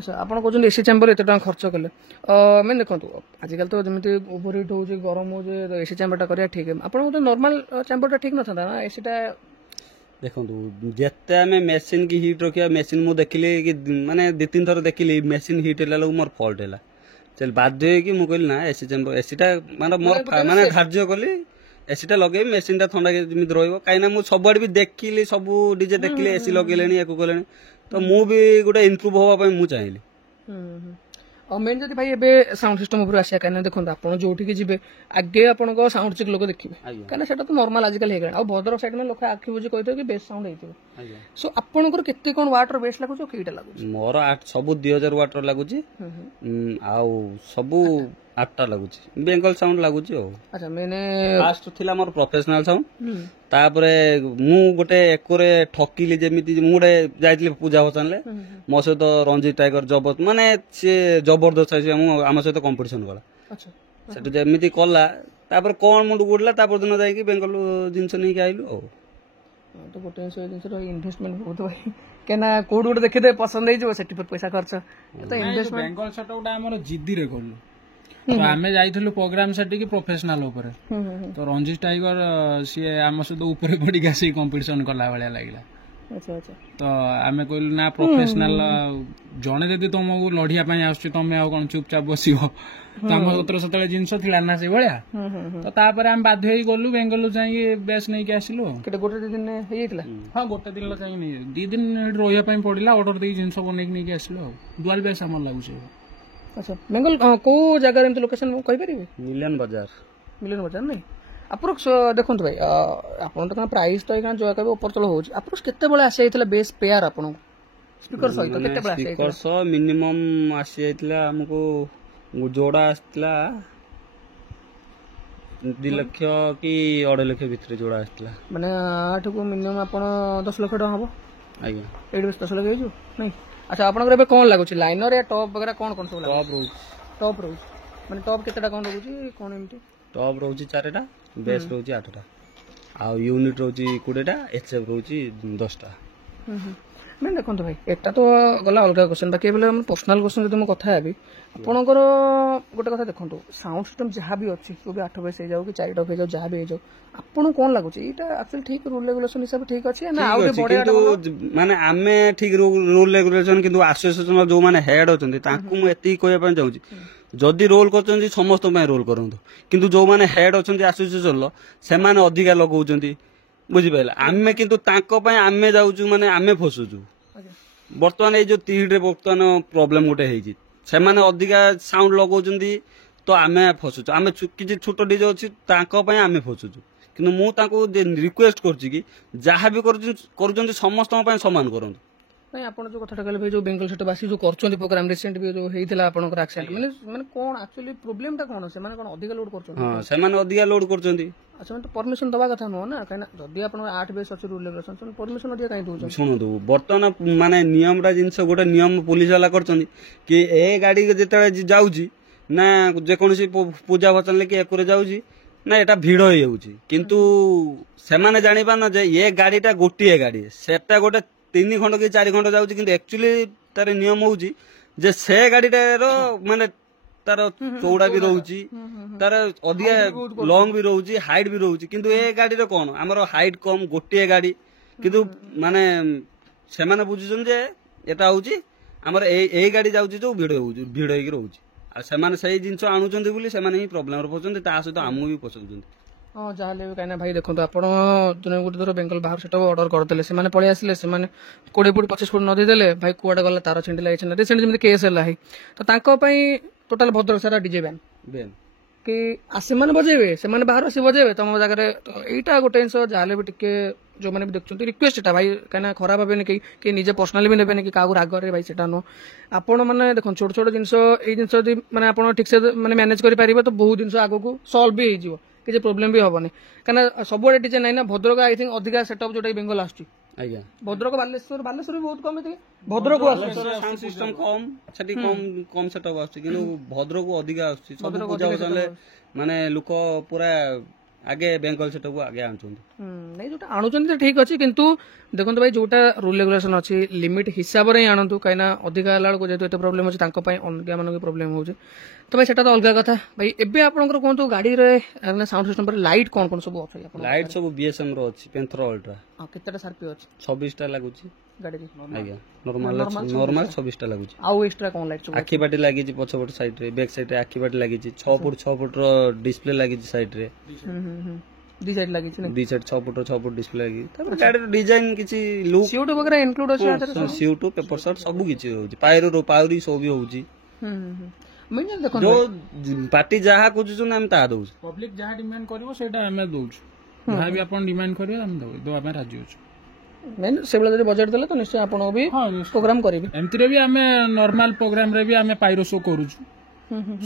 ଆଚ୍ଛା ଆପଣ କହୁଛନ୍ତି ଏସି ଚାମ୍ବର ଏତେ ଟଙ୍କା ଖର୍ଚ୍ଚ କଲେ ମାନେ ଦେଖନ୍ତୁ ଆଜିକାଲି ତ ଯେମିତି ଓଭର ହିଟ୍ ହେଉଛି ଗରମ ହେଉଛି ଏସି ଚାମ୍ବରଟା କରିବା ଠିକ୍ ଆପଣଙ୍କ ତ ନର୍ମାଲ ଚାମ୍ବରଟା ଠିକ୍ ନଥାନ୍ତା ନା ଏସିଟା ଦେଖନ୍ତୁ ଯେତେ ଆମେ ମେସିନ୍ କି ହିଟ୍ ରଖିବା ମେସିନ୍ ମୁଁ ଦେଖିଲି କି ମାନେ 2-3 ଥର ଦେଖିଲି ମେସିନ୍ ହିଟ୍ ହେଲା ବେଳକୁ ମୋର ଫଲ୍ଟ ହେଲା ବାଧ୍ୟ ହେଇକି ମୁଁ କହିଲି ନା ଏସି ଚାମ୍ବର ଏସିଟା ମାନେ ମୋର ମାନେ ଧାର୍ଯ୍ୟ କଲି ଏସିଟା ଲଗେଇବି ମେସିନ୍ଟା ଥଣ୍ଡା ଯେମିତି ରହିବ କାହିଁକିନା ମୁଁ ସବୁଆଡେ ବି ଦେଖିଲି ସବୁ ଡିଜେ ଦେଖିଲି ଏସି ଲଗେଇଲେଣି ୟାକୁ କଲେଣି ତ ମୁଁ ବି ଗୋଟେ ଇମ୍ପ୍ରୁଭ ହବା ପାଇଁ ମୁଁ ଚାହିଁଲି ଆଉ ମେନ୍ ଯଦି ଭାଇ ଏବେ ସାଉଣ୍ଡ ସିଷ୍ଟମ ଉପରୁ ଆସିବା କାହିଁକିନା ଦେଖନ୍ତୁ ଆପଣ ଯୋଉଠିକି ଯିବେ ଆଗେ ଆପଣଙ୍କ ସାଉଣ୍ଡ ଚେକ୍ ଲୋକ ଦେଖିବେ କାହିଁକିନା ସେଟା ତ ନର୍ମାଲ ଆଜିକାଲି ହେଇଗଲାଣି ଆଉ ଭଦ୍ରକ ସାଇଡ୍ ଲୋକ ଆଖି ବୁଝି କହିଥିବେ କି ବେସ୍ ସାଉଣ୍ଡ ହେଇଥିବ ସୋ ଆପଣଙ୍କର କେତେ କଣ ୱାଟର ବେସ୍ ଲାଗୁଛି ଆଉ କେଇଟା ଲାଗୁଛି ମୋର ସବୁ 2,000 ୱାଟର ଲାଗୁଛି ଆଉ ସବୁ 8ଟା ଲାଗୁଛି ବେଙ୍ଗଲ ସାଉଣ୍ଡ ଲାଗୁଛି ଆଉ ଆଚ୍ଛା ମାନେ ଫାଷ୍ଟ ଥିଲା ମୋର ପ୍ରଫେସନାଲ ସାଉଣ୍ଡ ତାପରେ ମୁଁ ଗୋଟେ ଏକରେ ଠକିଲି ଯେମିତି ମୁଁ ଗୋଟେ ଯାଇଥିଲି ପୂଜା ଭସାଣିରେ ମୋ ସହିତ ରଞ୍ଜିତ ଟାଇଗର ମାନେ ସିଏ ଜବରଦସ୍ତ ମୁଁ ଆମ ସହିତ କମ୍ପିଟିସନ କଲା ସେଠୁ ଯେମିତି କଲା ତାପରେ କଣ ମୁଣ୍ଡକୁ ଉଠିଲା ତାପର ଦିନ ଯାଇକି ବେଙ୍ଗଲ ଜିନିଷ ନେଇକି ଆଇଲୁ ଆଉ ତ ଗୋଟେ ଜିନିଷର ଇନଭେଷ୍ଟମେଣ୍ଟ ବହୁତ ଭାଇ କାହିଁକିନା କୋଉଠି ଗୋଟେ ଦେଖିଦେବେ ପସନ୍ଦ ହେଇଯିବ ସେଠି ପଇସା ଖର୍ଚ୍ଚ ବେଙ୍ଗଲ ସେଟା ଗୋଟେ ଆମର ଜିଦିରେ କଲୁ ତ ଆମେ ଯାଇଥିଲୁ ପ୍ରୋଗ୍ରାମ ସେଠିକି ପ୍ରଫେସନାଲ ଉପରେ ତ ରଞ୍ଜିତ ଟାଇଗର ସିଏ ଆମ ସହିତ ଉପରେ ପଡିକି ଆସିକି କମ୍ପିଟିସନ କଲା ଭଳିଆ ଲାଗିଲା ତ ଆମେ କହିଲୁ ନା ପ୍ରଫେସନାଲ ଜଣେ ଯଦି ତମକୁ ଲଢିବା ପାଇଁ ଆସୁଛି ତମେ ଆଉ କଣ ଚୁପଚାପ ବସିବ ତ ଆମ କତିରେ ସେତେବେଳେ ଜିନିଷ ଥିଲା ନା ସେଇଭଳିଆ ତ ତାପରେ ଆମେ ବାଧ୍ୟ ହେଇକି ଗଲୁ ବେଙ୍ଗଲରୁ ଯାଇକି ବେସ୍ ନେଇକି ଆସିଲୁ ଗୋଟେ 2 ଦିନ ହେଇଯାଇଥିଲା ହଁ ଗୋଟେ ଦିନ ଯାଇକି ନେଇ 2 ଦିନ ରହିବା ପାଇଁ ପଡିଲା ଅର୍ଡର ଦେଇକି ଜିନିଷ ବନେଇକି ନେଇକି ଆସିଲୁ ଆଉ ଡୁଆଲ ବେସ୍ ଆମର ଲାଗୁଛି ଆଚ୍ଛା ବେଙ୍ଗଲ କୋଉ ଜାଗାରେ ଏମିତି ଲୋକେସନ କହିପାରିବେ ମିଲନ ବଜାର ନାଇଁ ଆପ୍ରୋକ୍ସ ଦେଖନ୍ତୁ ଭାଇ ଆପଣ ତ କାରଣ ପ୍ରାଇସ୍ ତ ଏଇନା ଯୋଉ କହିବେ ଉପର ତଳ ହଉଛି ଆପ୍ରୋକ୍ସ କେତେବେଳେ ଆସି ଯାଇଥିଲା ବେସ୍ ପେୟାର ଆପଣଙ୍କୁ ସ୍ପିକର ସହିତ କେତେବେଳେ ଆସି ଯାଇଥିଲା ସ୍ପିକର ସହ ମିନିମମ୍ ଆସି ଯାଇଥିଲା ଆମକୁ ଯୋଡା ଆସିଥିଲା 2 ଲକ୍ଷ କି 2.5 ଲକ୍ଷ ଭିତରେ ଯୋଡା ଆସିଥିଲା ମାନେ ଆଠକୁ ମିନିମମ୍ ଆପଣ 10 ଲକ୍ଷ ଟଙ୍କା ହବ ଆଜ୍ଞା ଏଇଠି 10 ଲକ୍ଷ ହେଇଯିବ ନାଇଁ ଆଚ୍ଛା ଆପଣଙ୍କର ଏବେ କଣ ଲାଗୁଛି ଲାଇନର ୟା ଟପ୍ ବଗେରା କଣ କଣ ସବୁ ଟପ୍ ରହୁଛି ମାନେ ଟପ୍ କେତେଟା କଣ ରହୁଛି କଣ ଏମିତି ଟପ୍ ରହୁଛି 4ଟା ବେସ୍ ରହୁଛି 8ଟା ଆଉ ୟୁନିଟ୍ ରହୁଛି 20ଟା ଏଚଏଫ୍ ରହୁଛି 10ଟା ମାନେ ଦେଖନ୍ତୁ ଭାଇ ଏଟା ତ ଗଲା ଅଲଗା କ୍ୱେଶ୍ଚନ ବାକି ଏବେ ପର୍ସନାଲ କ୍ୱେଶ୍ଚନ ଯଦି ମୁଁ କଥା ହେବି ଆପଣଙ୍କର ଗୋଟେ କଥା ଦେଖନ୍ତୁ ସାଉଣ୍ଡ ସିଷ୍ଟମ ଯାହା ବି ଅଛି ଯୋଉ ବି 8 ବେସ୍ ହେଇଯାଉ କି 4 ଟପ୍ ହେଇଯାଉ ଯାହା ବି ହେଇଯାଉ ଆପଣଙ୍କୁ କଣ ଲାଗୁଛି ଏଇଟା ଆକ୍ଚୁଆଲି ଠିକ ରୁଲ ରେଗୁଲେସନ ହିସାବରେ ଠିକ ଅଛି ନା ଆଉ କିନ୍ତୁ ମାନେ ଆମେ ଠିକ ରୁଲ ରେଗୁଲେସନ କିନ୍ତୁ ଆସୋସିଏସନ ଯୋଉମାନେ ହେଡ୍ ଅଛନ୍ତି ତାଙ୍କୁ ମୁଁ ଏତିକି କହିବା ପାଇଁ ଚାହୁଁଛି ଯଦି ରୋଲ କରୁଛନ୍ତି ସମସ୍ତଙ୍କ ପାଇଁ ରୋଲ କରନ୍ତୁ କିନ୍ତୁ ଯୋଉମାନେ ହେଡ୍ ଅଛନ୍ତି ଆସୋସିଏସନର ସେମାନେ ଅଧିକା ଲଗାଉଛନ୍ତି ବୁଝିପାରିଲେ ଆମେ କିନ୍ତୁ ତାଙ୍କ ପାଇଁ ଆମେ ଯାଉଛୁ ମାନେ ଆମେ ଫସୁଛୁ ବର୍ତ୍ତମାନ ଏଇ ଯୋଉ ତିହିଡିରେ ବର୍ତ୍ତମାନ ପ୍ରୋବ୍ଲେମ ଗୋଟେ ହେଇଛି ସେମାନେ ଅଧିକା ସାଉଣ୍ଡ ଲଗାଉଛନ୍ତି ତ ଆମେ ଫସୁଛୁ ଆମେ କିଛି ଛୋଟ ଡିଜେ ଅଛି ତାଙ୍କ ପାଇଁ ଆମେ ଫସୁଛୁ କିନ୍ତୁ ମୁଁ ତାଙ୍କୁ ରିକ୍ୱେଷ୍ଟ କରୁଛି କି ଯାହା ବି କରୁଛନ୍ତି ସମସ୍ତଙ୍କ ପାଇଁ ସମାନ କରନ୍ତୁ ନାଇଁ ଆପଣ ଯୋଉ କଥାଟା କହିଲେ ଭାଇ ଯୋଉ ବେଙ୍ଗଲ ସେଟ ବାସି ଯୋଉ କରୁଛନ୍ତି ପ୍ରୋଗ୍ରାମ ରିସେଣ୍ଟ ବି ଯୋଉ ହେଇଥିଲା ଆପଣଙ୍କର ଆକ୍ସିଡେଣ୍ଟ ମାନେ କଣ ଆକ୍ଚୁଆଲି ପ୍ରୋବ୍ଲେମଟା କଣ ସେମାନେ କଣ ଅଧିକା ଲୋଡ କରୁଛନ୍ତି ହଁ ସେମାନେ ଅଧିକା ଲୋଡ କରୁଛନ୍ତି ଆଚ୍ଛା ମାନେ ପରମିଶନ ଦବା କଥା ନୁହଁ ନା, କାହିଁକିନା ଯଦି ଆପଣଙ୍କର 8 ବେସ୍ ଅଛି ରୁଲ୍ ରେଗୁଲେସନ୍ ପରମିଶନ ଅଧିକା କାହିଁ ଦଉଛନ୍ତି? ଶୁଣନ୍ତୁ ବର୍ତ୍ତମାନ ମାନେ ନିୟମଟା ଜିନିଷ ଗୋଟେ ନିୟମ ପୁଲିସ ବାଲା କରିଛନ୍ତି କି ଏ ଗାଡି ଯେତେବେଳେ ଯାଉଛି ନା ଯେକୌଣସି ପୂଜା ଭଜନରେ କି ଏକୁରେ ଯାଉଛି ନା ଏଟା ଭିଡ ହେଇଯାଉଛି, କିନ୍ତୁ ସେମାନେ ଜାଣିପାରୁନ ଯେ ଏ ଗାଡିଟା ଗୋଟିଏ ଗାଡି, ସେଟା ଗୋଟେ 3 ଖଣ୍ଡ କି 4 ଖଣ୍ଡ ଯାଉଛି, କିନ୍ତୁ ଆକ୍ଚୁଆଲି ତାର ନିୟମ ହଉଛି ଯେ ସେ ଗାଡିଟାର ମାନେ ତାର ଚଉଡା ବି ରହୁଛି, ତାର ଅଧିକା ଲଙ୍ଗ ବି ରହୁଛି, ହାଇଟ୍ ବି ରହୁଛି, କିନ୍ତୁ ଏ ଗାଡିର କଣ ଆମର ହାଇଟ୍ କମ, ଗୋଟିଏ ଗାଡି, କିନ୍ତୁ ମାନେ ସେମାନେ ବୁଝୁଛନ୍ତି ଯେ ଏଟା ହଉଛି ଆମର ଏଇ ଗାଡି ଯାଉଛି ଯୋଉ ଭିଡ ହେଇକି ରହୁଛି, ଆଉ ସେମାନେ ସେଇ ଜିନିଷ ଆଣୁଛନ୍ତି ବୋଲି ସେମାନେ ହିଁ ପ୍ରୋବ୍ଲେମରେ ପଡୁଛନ୍ତି, ତା ସହିତ ଆମକୁ ବି ପଚାରୁଛନ୍ତି। ହଁ ଯାହାହେଲେ ବି କାହିଁକିନା ଭାଇ ଦେଖନ୍ତୁ ଆପଣ ଦିନ ଗୋଟେ ଥର ବେଙ୍ଗଲ ବାହାର ସେଟା ଅର୍ଡର କରିଦେଲେ, ସେମାନେ ପଳେଇ ଆସିଲେ, ସେମାନେ 20 ଫୁଟ 25 ଫୁଟ ନଦୀ ଦେଲେ, ଭାଇ କୁଆଡେ ଗଲା ତାର ଛିଣ୍ଡିଲା ହେଇଛି ରିସେଣ୍ଟ ଯେମିତି କେସ୍ ହେଲା ଭାଇ, ତ ତାଙ୍କ ପାଇଁ ଟୋଟାଲ ଭଦ୍ରକ ସାରା ଡିଜେ ବ୍ୟାନ୍ କି ସେମାନେ ବଜେଇବେ, ସେମାନେ ବାହାରୁ ଆସି ବଜେଇବେ ତମ ଜାଗାରେ, ଏଇଟା ଗୋଟେ ଜିନିଷ ଯାହାହେଲେ ବି ଟିକେ ଯୋଉମାନେ ବି ଦେଖୁଛନ୍ତି ରିକ୍ୱେଷ୍ଟ ଏଟା ଭାଇ, କାହିଁକିନା ଖରାପ ଭାବେନି କି ନିଜେ ପର୍ସନାଲି ବି ନେବେନି କି କାହାକୁ ରାଗରେ, ଭାଇ ସେଟା ନୁହଁ। ଆପଣ ମାନେ ଦେଖନ୍ତୁ ଛୋଟ ଛୋଟ ଜିନିଷ, ଏଇ ଜିନିଷ ଯଦି ମାନେ ଆପଣ ଠିକ ସେ ମାନେ ମ୍ୟାନେଜ କରିପାରିବେ ତ ବହୁତ ଜିନିଷ ଆଗକୁ ସଲ୍ଭ ବି ହେଇଯିବ, କିଛି ପ୍ରୋବ୍ଲେମ ବି ହବନି, କାହିଁକିନା ସବୁଆଡେ ଡିଜେ ନାହିଁ ନା, ଭଦ୍ରକ ଆଇ ଥିଙ୍କ ଅଧିକା ସେଟଅପ୍ ଯୋଉଟା ବେଙ୍ଗଲ ଆସୁଛି, ଆଜ୍ଞା ଭଦ୍ରକ ବାଲେଶ୍ୱର ବି ବହୁତ କମ, ଭଦ୍ରକ ସାଉଣ୍ଡ ସିଷ୍ଟମ କମ, ସେଠି କମ ସେଟଅପ୍ ଆସୁଛି, କିନ୍ତୁ ଭଦ୍ରକ ଅଧିକା ଆସୁଛି, ସବୁ ପୂଜା ଭଜନରେ ମାନେ ଲୋକ ପୁରା ଆଗେ ବେଙ୍ଗଲ ସେଟଅପ୍ ଆଗେ ଆଣୁଛନ୍ତି। ନାଇଁ ଯୋଉଟା ଆଣୁଛନ୍ତି ତ ଠିକ ଅଛି, କିନ୍ତୁ ଦେଖନ୍ତୁ ଭାଇ ଯୋଉଟା ରୁଲ୍ ରେଗୁଲେସନ ଅଛି ଲିମିଟ ହିସାବରେ ହିଁ ଆଣନ୍ତୁ, କାହିଁକିନା ଅଧିକା ହେଲା ବେଳକୁ ଯେହେତୁ ଏତେ ପ୍ରୋବ୍ଲେମ ଅଛି ତାଙ୍କ ପାଇଁ ଅଲଗା ମାନଙ୍କୁ ପ୍ରୋବ୍ଲେମ ହଉଛି, ତ ଭାଇ ସେଟା ତ ଅଲଗା କଥା। ଭାଇ ଏବେ ଆପଣଙ୍କର କୁହନ୍ତୁ ଗାଡିରେ ସାଉଣ୍ଡ ସିଷ୍ଟମ ପରେ ଲାଇଟ୍ କଣ କଣ ସବୁ ଅଛି? ଲାଇଟ୍ ସବୁ ବିଏସଏମ୍ ର ଅଛି, ପେନ୍ଥର ଅଲ୍ଟ୍ରା। କେତେଟା ସାର୍ପି ଅଛି 26ଟା ଲାଗୁଛି ଗାଡିରେ? ଆଜ୍ଞା ନର୍ମାଲ 26ଟା ଲାଗୁଛି। ଆଉ ଏକ୍ସଟ୍ରା କଣ ଲାଇଟ୍ ସବୁ? ଆଖି ବାଟି ଲାଗିଛି ପଛପଟ ସାଇଡ ରେ, ବ୍ୟାକ୍ ସାଇଡ ରେ ଆଖି ବାଟି ଲାଗିଛି, 6 ଫୁଟ ର ଡିସପ୍ଲେ ଲାଗିଛି ସାଇଡ ରେ, ଦି ସାଇଡ୍ ଲାଗିଛି ନା? ଦି ସାଇଡ 6 ଫୁଟ ଡିସପ୍ଲେ ଲାଗିଛି, ତାପରେ ଗାଡିର ଡିଜାଇନ କିଛି ଲୁକ୍ ସିଉଟ ବଗେରା ଇନକ୍ଲୁଡ ଅଛି ସିଉଟ ପେପର ସଟ୍ ସବୁ କିଛି ରହୁଛି, ପାଉରି ସବୁ ବି ହଉଛି, ଦେଖନ୍ତୁ ଯୋଉ ପାର୍ଟି ଯାହା ଖୋଜୁଛନ୍ତି ଆମେ ତାହା ଦଉଛୁ, ପବ୍ଲିକ ଯାହା ଡିମାଣ୍ଡ କରିବ ସେଇଟା ଆମେ ଦଉଛୁ, ଯାହା ବି ଆପଣ ଡିମାଣ୍ଡ କରିବେ ଆମେ ଦେବା ପାଇଁ ରାଜି ଅଛୁ। ମେନ୍ ସେଭଳିଆ ଯଦି ବଜେଟ୍ ଦେଲେ ତ ନିଶ୍ଚୟ ଆପଣଙ୍କୁ ବି ପ୍ରୋଗ୍ରାମ କରିବେ। ଏମିତିରେ ବି ଆମେ ନର୍ମାଲ ପ୍ରୋଗ୍ରାମରେ ବି ଆମେ ପାଇରୋ ଶୋ କରୁଛୁ,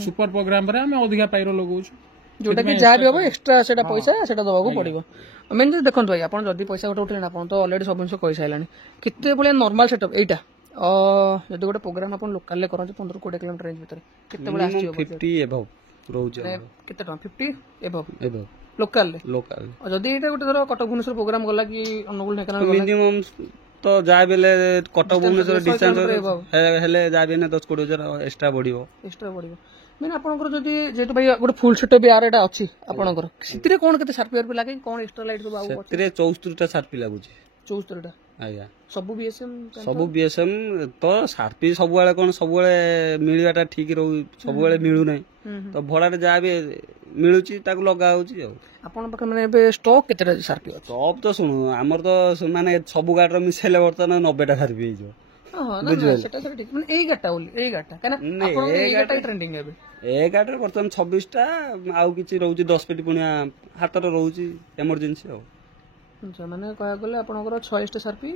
ସୁପର ପ୍ରୋଗ୍ରାମରେ ଆମେ ଅଧିକା ପାଇରୋ ଲଗାଉଛୁ, ଯୋଉଟା କି ଯାହା ବି ହବ ଏକ୍ସଟ୍ରା ସେଟା ପଇସା ସେଟା ଦବାକୁ ପଡିବ। ମେନ୍ ଯଦି ଦେଖନ୍ତୁ ଭାଇ ଆପଣ ଯଦି ପଇସା ଗୋଟେ ଉଠେଇଲେଣି, ଆପଣ ତ ଅଲରେଡି ସବୁ ଜିନିଷ କହିସାରିଲାଣି, କେତେ ଭଳିଆ ନର୍ମାଲ ସେଟଅପ୍ ଏଇଟା ଯଦି ଗୋଟେ ପ୍ରୋଗ୍ରାମ ଆପଣ ଲୋକାଲରେ କରନ୍ତି 15-20 କିଲୋମିଟର ରେଞ୍ଜ ଭିତରେ କେତେବେଳେ ଆସିବ? 50 ଏଭବ ରହୁଛି, କେତେ ଟଙ୍କା? 50 ଏଭବ ଏଭବ ଲୋକାଲରେ। ଲୋକାଲ ଯଦି ଏଇଟା ଗୋଟେ ଧର କଟକ ଭୁବନେଶ୍ୱର ପ୍ରୋଗ୍ରାମ ଗଲା କି ଅନୁଗୁଳ ଢେଙ୍କାନାଳ ମିନିମମ୍ ତ ଯାହା ବି ହେଲେ କଟକ ଭୁବନେଶ୍ୱର ଡିଷ୍ଟାନ୍ସ ହେଲେ ଯାହା ବି 10-20 ହଜାର ଏକ୍ସଟ୍ରା ବଢିବ। ମାନେ ଆପଣଙ୍କର ଯଦି ଯେହେତୁ ଭାଇ ଗୋଟେ ଫୁଲ ସେଟଅପ୍ ୟାର ଏଟା ଅଛି ଆପଣଙ୍କର, ସେଥିରେ କଣ କେତେ ସାର୍ପି ଲାଗେ, କଣ ଏକ୍ସଟ୍ରା ଲାଇଟ୍ ସବୁ? ସେଥିରେ 74ଟା ସାର୍ପି ଲାଗୁଛି। 74ଟା ଆଜ୍ଞା, ସବୁ ବିଏସଏମ୍? ସବୁ ବିଏସଏମ୍ ତ ସାର୍ପି ସବୁବେଳେ କଣ ସବୁବେଳେ ମିଳିବାଟା ଠିକ ରହୁ, ସବୁବେଳେ ମିଳୁନାହିଁ, ତ ଭଡାରେ ଯାହା ବି ମିଳୁଛି ତାକୁ ଲଗା ହଉଛି। ଆଉ ଆପଣଙ୍କ ପାଖରେ ମାନେ ଏବେ ଷ୍ଟକ୍ କେତେଟା ସାର୍ପି ଅଛି? ଷ୍ଟକ୍ ତ ଶୁଣୁ ଆମର ତ ମାନେ ସବୁ ଗାଡିର ମିଶାଇଲେ ବର୍ତ୍ତମାନ 90ଟା ସାର୍ପି ହେଇଯିବ। ଏଇ ଗାଡିରେ ବର୍ତ୍ତମାନ 26ଟା, ଆଉ କିଛି ରହୁଛି 10 ଫିଟ୍ ପୁଣିଆ ହାତରେ ରହୁଛି ଏମର୍ଜେନ୍ସି। ଆଉ ମାନେ କହିବାକୁ ଗଲେ ଆପଣଙ୍କର 26ଟା ସାର୍ପି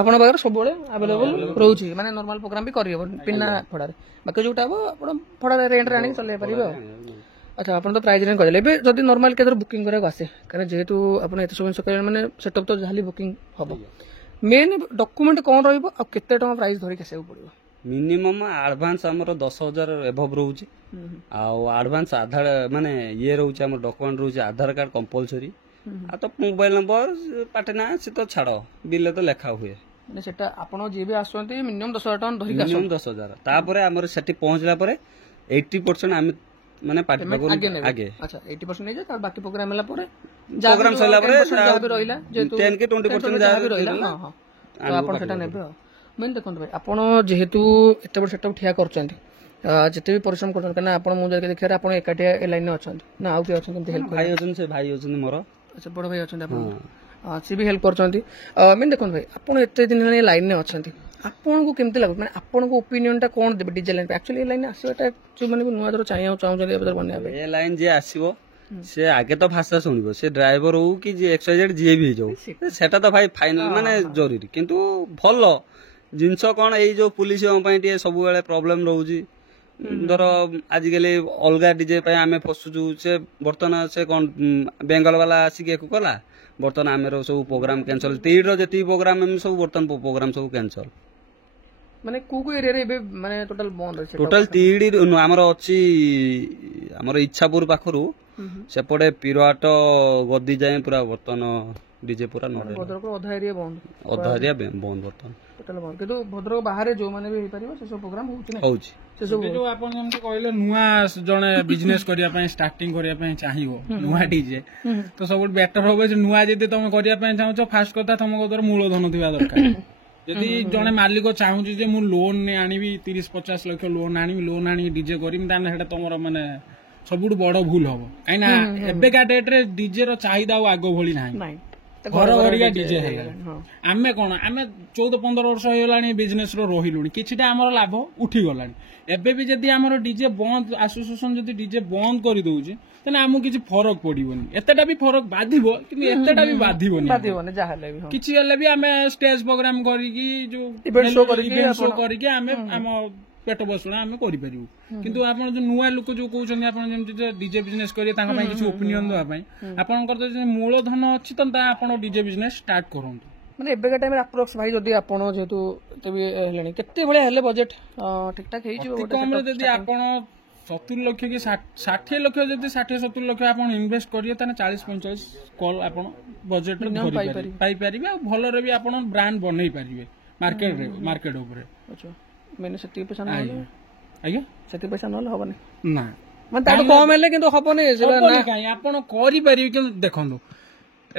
ଆପଣଙ୍କ ପାଖରେ ସବୁବେଳେ ଆଭେଲେବଲ ରହୁଛି, ମାନେ ନର୍ମାଲ ପ୍ରୋଗ୍ରାମ ବି କରିହେବ ବିନା ଭଡାରେ, ବାକି ଯୋଉଟା ହବ ଆପଣ ଭଡାରେ ରେଣ୍ଟରେ ଆଣିକି ଚଲେଇ ପାରିବେ। ଆଉ ଆଚ୍ଛା ଆପଣ ତ ପ୍ରାଇସ୍ ରେଞ୍ଜ କହିଲେ, ଏବେ ଯଦି ନର୍ମାଲ କେତେ ବୁକିଂ କରିବାକୁ ଆସେ, କାରଣ ଯେହେତୁ ଆପଣ ଏତେ ସବୁ ଜିନିଷ କହିଲେ ମାନେ ସେଟଅପ୍ ତ ଯାହାହେଲେ ବୁକିଂ ହବ, ମେନ୍ ଡକୁମେଣ୍ଟ କଣ ରହିବ ଆଉ କେତେ ଟଙ୍କା ପ୍ରାଇସ୍ ଧରିକି ଆସିବାକୁ ପଡିବ? ମିନିମମ୍ ଆଡଭାନ୍ସ ଆମର 10,000 ଏଭବ ରହୁଛି, ଆଉ ଆଡଭାନ୍ସ ଆଧାର ମାନେ ଇଏ ରହୁଛି ଆମର ଡକୁମେଣ୍ଟ ରହୁଛି ଆଧାର କାର୍ଡ କମ୍ପଲସରି, ଆଉ ତ ମୋବାଇଲ ନମ୍ବର ପାଟନା ସେ ତ ଛାଡ ବିଲରେ ତ ଲେଖା ହୁଏ, ମାନେ ସେଟା ଆପଣ ଯିଏ ବି ଆସୁଛନ୍ତି ମିନିମମ୍ 10,000 ଟଙ୍କା ଧରିକି ମିନିମମ୍ 10,000। ତାପରେ ଆମର ସେଠି ପହଞ୍ଚିଲା ପରେ 80% ଆମେ ମାନେ ପାର୍ଟି ପାଖରୁ ଆଗେ 80% ନେଇଯାଏ, ତାପରେ ବାକି ପ୍ରୋଗ୍ରାମ ହେଲା ପରେ ପ୍ରୋଗ୍ରାମ ସରିଲା ପରେ ଯାହା ବି ରହିଲା 10 କି 20% ଯାହା ବି ରହିଲା ତ ଆପଣ ସେଟା ନେବେ। ଆଉ ମେନ୍ ଦେଖନ୍ତୁ ଭାଇ ଆପଣ ଯେହେତୁ ଏତେ ବଡ ସେଟଅପ୍ ଠିଆ କରୁଛନ୍ତି, ଯେତେ ବି ପରିଶ୍ରମ କରୁଛନ୍ତି, କାହିଁକିନା ଆପଣ ମୁଁ ଯାଇକି ଦେଖିବାରେ ଆପଣ ଏକାଠିଆ ଏ ଲାଇନରେ ଅଛନ୍ତି ନା ଆଉ କିଏ ଅଛନ୍ତି? ହେଲ୍ପ ଭାଇ ଅଛନ୍ତି, ସେ ଭାଇ ଅଛନ୍ତି ମୋର, ଆଚ୍ଛା ବଡ ଭାଇ ଅଛନ୍ତି ଆପଣ, ସେ ବି ହେଲ୍ପ କରୁଛନ୍ତି। ମେନ୍ ଦେଖନ୍ତୁ ଭାଇ ଆପଣ ଏତେ ଦିନ ହେଲାଣି ଏ ଲାଇନରେ ଅଛନ୍ତି, ଆପଣଙ୍କୁ କେମିତି ଲାଗୁଛି, ମାନେ ଆପଣଙ୍କ ଓପିନିଅନ ଟା କଣ ଦେବେ ଡିଜେ ଲାଇନ? ଆକ୍ଚୁଆଲି ଏ ଲାଇନ ଆସିବାଟା ଯୋଉମାନେ ବି ନୂଆ ଧର ଚାହିଁବାକୁ ଚାହୁଁଛନ୍ତି ବନେଇବା ପାଇଁ, ଏ ଲାଇନ ଯିଏ ଆସିବ ସେ ଆଗେ ତ ଭାଷା ଶୁଣିବ, ସେ ଡ୍ରାଇଭର ହଉ କି XYZ ଯିଏ ବି ହେଇଯାଉ, ସେଟା ତ ଭାଇ ଫାଇନାଲ ମାନେ ଜରୁରୀ, କିନ୍ତୁ ଭଲ ଜିନିଷ କଣ ଏଇ ଯୋଉ ପୁଲିସ ପାଇଁ ଟିକେ ସବୁବେଳେ ପ୍ରୋବ୍ଲେମ ରହୁଛି, ଧର ଆଜିକାଲି ଅଲଗା ଡିଜେ ପାଇଁ ଆମେ ପଶୁଛୁ ସେ ବର୍ତ୍ତମାନ ସେ କଣ ବେଙ୍ଗଲ ବାଲା ଆସିକି ଏକୁ କଲା ବର୍ତ୍ତମାନ ଆମର ସବୁ ପ୍ରୋଗ୍ରାମ କ୍ୟାନସଲ ତିହିଡିର ଯେତିକି ପ୍ରୋଗ୍ରାମ ଆମେ ସବୁ ବର୍ତ୍ତମାନ ପ୍ରୋଗ୍ରାମ ସବୁ କ୍ୟାନସଲ ମାନେ କୋଉ ଏରିଆରେ ଏବେ ମାନେ ଟୋଟାଲ ବନ୍ଦ ଅଛି ଟୋଟାଲ ତିହିଡି ଆମର ଅଛି ଆମର ଇଚ୍ଛାପୁର ପାଖରୁ ସେପଟେ ପିରହାଟ ଗଦି ଯାଏ ପୁରା ବର୍ତ୍ତମାନ ଡିଜେ ପୁରା ଭଦ୍ରକର ଅଧା ଏରିଆ ବନ୍ଦ ବନ୍ଦ ବର୍ତ୍ତମାନ ଟୋଟାଲ ବନ୍ଦ କିନ୍ତୁ ଭଦ୍ରକ ବାହାରେ ଯୋଉମାନେ ବି ହେଇପାରିବ ସେ ସବୁ ପ୍ରୋଗ୍ରାମ ହଉଛି ନା ହଉଛି ସେ ସବୁ ଯୋଉ ଆପଣ ଯେମିତି କହିଲେ ନୂଆ ଜଣେ ବିଜନେସ କରିବା ପାଇଁ ଷ୍ଟାର୍ଟିଂ କରିବା ପାଇଁ ଚାହିଁବ ନୂଆ ଡିଜେ ତ ସବୁଠୁ ବେଟର ହବ ଯେ ନୂଆ ଯଦି ତମେ କରିବା ପାଇଁ ଚାହୁଁଛ ଫାଷ୍ଟ କଥା ତମ କତର ମୂଳଧନ ଥିବା ଦରକାର ଯଦି ଜଣେ ମାଲିକ ଚାହୁଁଛି ଯେ ମୁଁ ଲୋନ ଆଣିବି 30-50 ଲକ୍ଷ ଲୋନ ଆଣିବି ଲୋନ ଆଣିକି ଡିଜେ କରିବି ତାହେଲେ ସେଟା ତମର ମାନେ ସବୁଠୁ ବଡ ଭୁଲ ହବ କାହିଁକିନା ଏବେକା ଡେଟ୍ରେ ଡିଜେ ର ଚାହିଦା ଆଉ ଆଗ ଭଳି ନାହିଁ ଘର ଘରିକା ଡିଜେ ହେଇଗଲାଣି ଆମେ କଣ ଆମେ 14-15 ବର୍ଷ ହେଇଗଲାଣି ବିଜନେସ ର ରହିଲୁଣି କିଛିଟା ଆମର ଲାଭ ଉଠିଗଲାଣି ଏବେ ବି ଯଦି ଆମର ଡିଜେ ବନ୍ଦ ଆସୋସିଏସନ ଯଦି ଡିଜେ ବନ୍ଦ କରିଦଉଛି ତାହେଲେ ଆମକୁ କିଛି ଫରକ ପଡିବନି ଏତେଟା ବି ଫରକ ବାଧିବ କିନ୍ତୁ ଏତେଟା ବି ବାଧିବନି କିଛି ହେଲେ ବି ଆମେ ଷ୍ଟେଜ ପ୍ରୋଗ୍ରାମ କରିକି ଯୋଉ ଇଭେଣ୍ଟ ଶୋ କରିକି ଆମେ ଆମ ପେଟ ବସୁଣା ଆମେ କରିପାରିବୁ କିନ୍ତୁ ଆପଣ ଯୋଉ ନୂଆ ଲୋକ ଯୋଉ କହୁଛନ୍ତି ଆପଣ ଯେମିତି ଡିଜେ ବିଜନେସ କରିବେ ତାଙ୍କ ପାଇଁ କିଛି ଓପିନିଅନ ଦେବା ପାଇଁ ଆପଣଙ୍କର ଯଦି ମୂଳଧନ ଅଛି ତ ଆପଣ ଡିଜେ ବିଜନେସ ଷ୍ଟାର୍ଟ କରନ୍ତୁ ମାନେ ଏବେକା ଟାଇମରେ ଆପ୍ରୋକ୍ସ ଭାଇ ଯଦି ଆପଣ ଯେହେତୁ ଏତେ ବି ହେଲେଣି କେତେ ଭଳିଆ ହେଲେ ବଜେଟ ଠିକଠାକ ହେଇଯିବ କମରେ ଯଦି ଆପଣ 70 ଲକ୍ଷ କି 60 ଲକ୍ଷ ଯଦି 60-70 ଲକ୍ଷ ଆପଣ ଇନଭେଷ୍ଟ କରିବେ ତାହେଲେ 40-45 କଲ୍ ଆପଣ ବଜେଟରେ ପାଇପାରିବେ ଆଉ ଭଲରେ ବି ଆପଣ ବ୍ରାଣ୍ଡ ବନେଇ ପାରିବେ ମାର୍କେଟ ଉପରେ ମାନେ ସେତିକି ପଇସା ନହେଲେ ଆଜ୍ଞା ସେତିକି ପଇସା ନହେଲେ ହବନି ନା ମାନେ ତାଠୁ କମ ହେଲେ କିନ୍ତୁ ହବନି କାହିଁ ଆପଣ କରିପାରିବେ କିନ୍ତୁ ଦେଖନ୍ତୁ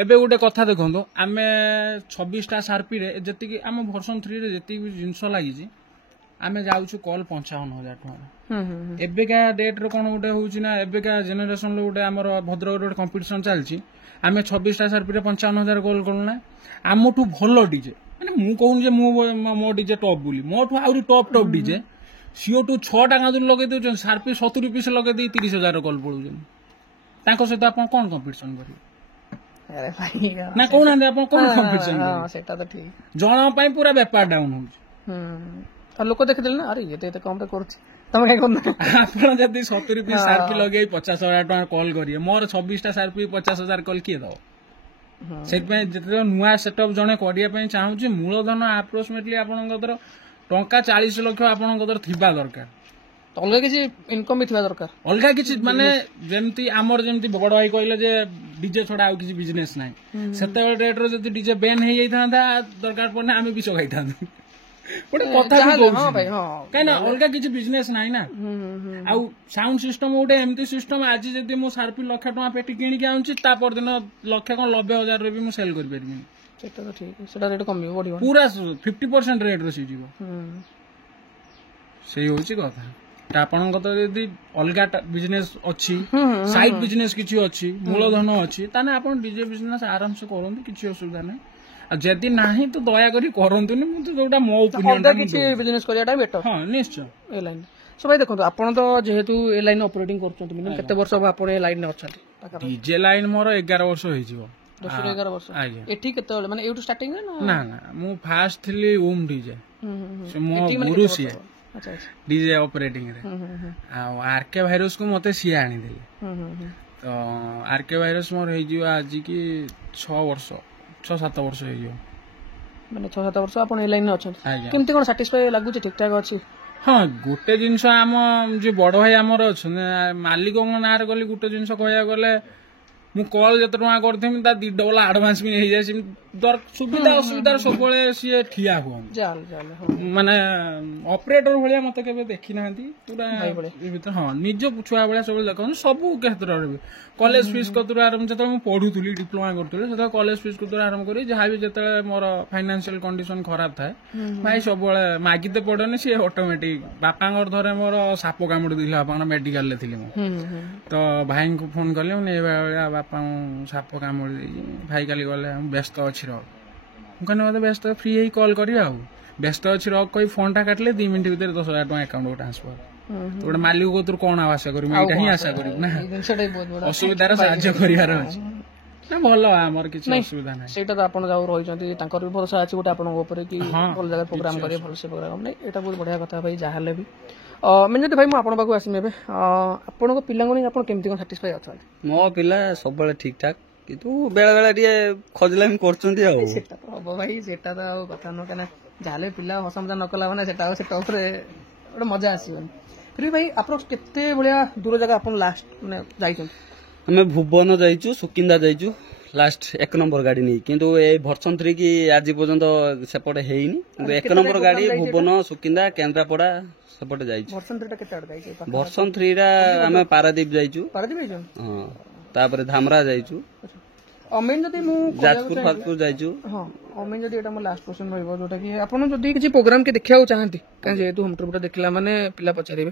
ଏବେ ଗୋଟେ କଥା ଦେଖନ୍ତୁ ଆମେ 26ଟା ସାର୍ପିରେ ଯେତିକି ଆମ ଭର୍ସନ 3ରେ ଯେତିକି ବି ଜିନିଷ ଲାଗିଛି ଆମେ ଯାଉଛୁ କଲ୍ 55,000 ଟଙ୍କା ଏବେକା ଡେଟ୍ରେ କଣ ଗୋଟେ ହଉଛି ନା ଏବେକା ଜେନେରେସନର ଗୋଟେ ଆମର ଭଦ୍ରକରେ ଗୋଟେ କମ୍ପିଟିସନ ଚାଲିଛି ଆମେ 26ଟା ସାର୍ପିରେ 55,000 କଲ୍ କରୁନା ଆମଠୁ ଭଲ ଡିଜେ ମାନେ ମୁଁ କହୁନି ଯେ ମୋ ଡିଜେ ଟପ୍ ବୋଲି ମୋଠୁ ଆହୁରି ଟପ୍ ଡିଜେ ସିଓଠୁ 6ଟା କାନ୍ଦୁରୁ ଲଗେଇ ଦଉଛନ୍ତି ସାର୍ପି 70 ପିସ୍ ଲଗେଇ ଦେଇ 30,000 କଲ୍ ପଳଉଛନ୍ତି ତାଙ୍କ ସହିତ ଆପଣ କଣ କମ୍ପିଟିସନ କରିବେ ନା କହୁନାହାନ୍ତି ଆପଣ କଣ କମ୍ପିଟିସନ ସେଟା ତ ଠିକ ଜଣ ପାଇଁ ପୁରା ବେପାର ଡାଉନ ହଉଛି ଲୋକ ଦେଖିଦେଲେ ନା ଆରେ ଏତେ କମରେ କରୁଛି ତମେ କାଇଁ କରୁନ ଆପଣ ଯଦି 70 ପିସ୍ ସାର୍ପି ଲଗେଇ 50,000 ଟଙ୍କା କଲ୍ କରିବେ ମୋର 26ଟା ସାର୍ପି 50,000 କଲ୍ କିଏ ଦବ ସେଥିପାଇଁ ଯେତେବେଳେ ନୂଆ ସେଟଅପ୍ ଜଣେ କରିବା ପାଇଁ ଚାହୁଁଛି ମୂଳଧନ ଆପ୍ରୋକ୍ସିମେଟଲି ଆପଣଙ୍କର ଟଙ୍କା 40 ଲକ୍ଷ ଆପଣଙ୍କର ଥିବା ଦରକାର ଅଲଗା କିଛି ଇନକମ୍ ବି ଥିବା ଦରକାର ଅଲଗା କିଛି ମାନେ ଯେମିତି ଆମର ଯେମିତି ବଡ ଭାଇ କହିଲେ ଯେ ଡିଜେ ଛଡା ଆଉ କିଛି ବିଜନେସ ନାହିଁ ସେତେବେଳେ ରେଟ୍ରେ ଯଦି ଡିଜେ ବେନ୍ ହେଇଯାଇଥାନ୍ତା ଦରକାର ପଡିଲେ ଆମେ ବି ଚଗାଇଥାନ୍ତୁ ଗୋଟେ କଥା କାହିଁକିନା ଅଲଗା କିଛି ବିଜନେସ ନାହିଁ ନା ଆଉ ସାଉଣ୍ଡ ସିଷ୍ଟମ ଗୋଟେ ଏମିତି ସିଷ୍ଟମ ଆଜି ଯଦି ମୁଁ ସାର୍ପି 1,00,000 ଟଙ୍କା ପେଟି କିଣିକି ଆଣୁଛି ତା ପରଦିନ 90,000 ବି ମୁଁ ସେଲ୍ କରିପାରିବିନି ସେଟା ତ ଠିକ ସେଟା ରେଟ୍ କମିବ ବଢିବ ପୁରା 50% ରେଟ୍ରେ ସିଯିବ ସେଇ ହଉଛି କଥା ଆପଣଙ୍କ ତ ଯଦି ଅଲଗା ବିଜନେସ ଅଛି ସାଇଡ୍ ବିଜନେସ କିଛି ଅଛି ମୂଳଧନ ଅଛି ତାହେଲେ ଆପଣ ଡିଜେ ବିଜନେସ ଆରାମସେ କରନ୍ତୁ କିଛି ଅସୁବିଧା ନାହିଁ ଆଉ ଯଦି ନାହିଁ ତ ଦୟାକରି କରନ୍ତୁନି ମୁଁ ତ ଯୋଉଟା ମୋ ଓପିନିଅନ କିଛି ବିଜନେସ କରିବାଟା ବେଟର ହଁ ନିଶ୍ଚୟ ଏ ଲାଇନ ସୋ ଭାଇ ଦେଖନ୍ତୁ ଆପଣ ତ ଯେହେତୁ ଏ ଲାଇନ ଅପରେଟିଂ କରୁଛନ୍ତି ମିନିମମ୍ କେତେ ବର୍ଷ ହବ ଆପଣ ଏ ଲାଇନରେ ଅଛନ୍ତି ଡିଜେ ଲାଇନ ମୋର 11 ବର୍ଷ ହେଇଯିବ 10-11 ବର୍ଷ ଆଜ୍ଞା ଏଠି କେତେବେଳେ ମାନେ ଏଇଠୁ ଷ୍ଟାର୍ଟିଂ ନା ମୁଁ ଫାଷ୍ଟ ଥିଲି ଓମ୍ ଡିଜେ ସେ ମୋ ଗୁରୁ ସିଏ ଡିଜେ ଅପରେଟିଂ ରେ ଆଉ ଆରକେ ଭାଇରସ କୁ ମତେ ସିଏ ଆଣିଦେଲେ ତ ଆରକେ ଭାଇରସ ମୋର ହେଇଯିବ ଆଜିକି 6-7 ବର୍ଷ ହେଇଯିବ ମାନେ 6-7 ବର୍ଷ ଆପଣ ଏ ଲାଇନରେ ଅଛନ୍ତି କେମିତି କଣ ସାଟିସ୍ଫାଏ ଲାଗୁଛି ଠିକ ଠାକ ଅଛି ହଁ ଗୋଟେ ଜିନିଷ ଆମ ଯେ ବଡ ଭାଇ ଆମର ଅଛନ୍ତି ମାଲିକଙ୍କ ନାଁରେ ଗଲି ଗୋଟେ ଜିନିଷ କହିବାକୁ ଗଲେ ମୁଁ କଲ୍ ଯେତେ ଟଙ୍କା କରିଥିବି ତା 2 ଡବଲ ଆଡଭାନ୍ସ ବି ହେଇଯାଏ ସୁବିଧା ଅସୁବିଧାରେ ସବୁବେଳେ ସିଏ ଠିଆ ହୁଅନ୍ତି ମାନେ ଅପରେଟର ଭଳିଆ ମତେ କେବେ ଦେଖିନାହାନ୍ତି ପୁରା ହଁ ନିଜ ଛୁଆ ଭଳିଆ ସବୁବେଳେ ଦେଖନ୍ତି ସବୁ କ୍ଷେତ୍ରରେ ବି କଲେଜ ଫିସ୍ କତରୁ ଆରମ୍ଭ ଯେତେବେଳେ ମୁଁ ପଢୁଥିଲି ଡିପ୍ଲୋମା କରୁଥିଲି ସେତେବେଳେ କଲେଜ ଫିସ୍ କତରୁ ଆରମ୍ଭ କରି ଯାହା ବି ଯେତେବେଳେ ମୋର ଫାଇନାନ୍ସିଆଲ କଣ୍ଡିସନ ଖରାପ ଥାଏ ଭାଇ ସବୁବେଳେ ମାଗିତେ ପଡେନି ସିଏ ଅଟୋମେଟିକ ବାପାଙ୍କର ଧରେ ମୋର ସାପ କାମୁଡି ଦେଇଥିଲା ବାପାଙ୍କ ମେଡିକାଲରେ ଥିଲି ମୁଁ ତ ଭାଇଙ୍କୁ ଫୋନ କଲି ମୁଁ ଏଇଭଳିଆ ବାପାଙ୍କୁ ସାପ କାମୁଡି ଦେଇଛି ଭାଇ କାଲି ଗଲେ ବ୍ୟସ୍ତ ଅଛି ରହ ମୁଁ କହିଲି ମତେ ବ୍ୟସ୍ତ ଫ୍ରି ହେଇ କଲ୍ କରିବି ଆଉ ବ୍ୟସ୍ତ ଅଛି ରହ କହି ଫୋନଟା କାଟିଲେ 2 ମିନିଟ୍ ଭିତରେ 10,000 ଟଙ୍କା ଆକାଉଣ୍ଟକୁ ଟ୍ରାନ୍ସଫର ଗୋଟେ ମାଲିକ କତରୁ କଣ ଆଉ ଆଶା କରିବୁ ଏଇଟା ହିଁ ଆଶା କରିବୁ ନା ଅସୁବିଧାରେ ସାହାଯ୍ୟ କରିବାର ଅଛି ନା ଭଲ ଆମର କିଛି ଅସୁବିଧା ନାହିଁ ସେଇଟା ତ ଆପଣ ଯାଉ ରହିଛନ୍ତି ତାଙ୍କର ବି ଭରସା ଅଛି ଗୋଟେ ଆପଣଙ୍କ ଉପରେ କି ଭଲ ଜାଗାରେ ପ୍ରୋଗ୍ରାମ କରିବେ ଭଲସେ ପ୍ରୋଗ୍ରାମ ନାହିଁ ଏଇଟା ବହୁତ ବଢିଆ କଥା ଭାଇ ଯାହା ହେଲେ ବି ମାନେ ଯଦି ଭାଇ ମୁଁ ଆପଣଙ୍କ ପାଖକୁ ଆସିବି ଏବେ ଆପଣଙ୍କ ପିଲାଙ୍କୁ ନେଇ ଆପଣ କେମିତି କ'ଣ ସାଟିସ୍ଫାଇ ଅଛନ୍ତି? ମୋ ପିଲା ସବୁବେଳେ ଠିକ୍ ଠାକ୍ କିନ୍ତୁ ବେଳେ ବେଳେ ଟିକେ ଖୋଜିଲାମି କରୁଛନ୍ତି ଆଉ। ସେଟା ତ ହବ ଭାଇ, ସେଟା ତ ଆଉ କଥା ନୁହଁ, କାହିଁକିନା ଯାହେଲେ ପିଲା ହସମଜା ନ କଲା ମାନେ ସେଟା ଉପରେ ଗୋଟେ ମଜା ଆସିବନି। ଫିର୍ ଭାଇ ଆପଣ କେତେ ଭଳିଆ ଦୂର ଜାଗା ଆପଣ ଲାଷ୍ଟ ମାନେ ଯାଇଛନ୍ତି? ଆମେ ଭୁବନ ଯାଇଛୁ, ସୁକିନ୍ଦା ଯାଇଛୁ ଲାଷ୍ଟ 1 ନମ୍ବର ଗାଡି ନେଇ, କିନ୍ତୁ ଏଇ ଭର୍ସନ 3 କି ଆଜି ପର୍ଯ୍ୟନ୍ତ ସେପଟେ ହେଇନି, କିନ୍ତୁ 1 ନମ୍ବର ଗାଡି ଭୁବନ, ସୁକିନ୍ଦା, କେନ୍ଦ୍ରାପଡା ସେପଟେ ଯାଇଛୁ। ଭର୍ସନ 3 ଟା କେତେ ଆଡେ ଯାଇଛି? ଭର୍ସନ 3 ଟା ଆମେ ପାରାଦୀପ ଯାଇଛୁ। ପାରାଦୀପ ଯାଇଛନ୍ତି? ହଁ, ତାପରେ ଧାମରା ଯାଇଛୁ, ଅମେନ୍ ଯଦି ମୁଁ ଯାଜପୁର ଫାଜପୁର ଯାଇଛୁ। ହଁ, ଅମେନ୍ ଯଦି ଏଇଟା ମୋ ଲାଷ୍ଟ କ୍ୱେଶ୍ଚନ ରହିବ, ଯୋଉଟା କି ଆପଣ ଯଦି କିଛି ପ୍ରୋଗ୍ରାମ କି ଦେଖିବାକୁ ଚାହାନ୍ତି, କାରଣ ଯେହେତୁ ହୋମ ଟୁରଟା ଦେଖିଲା ମାନେ ପିଲା ପଚାରିବେ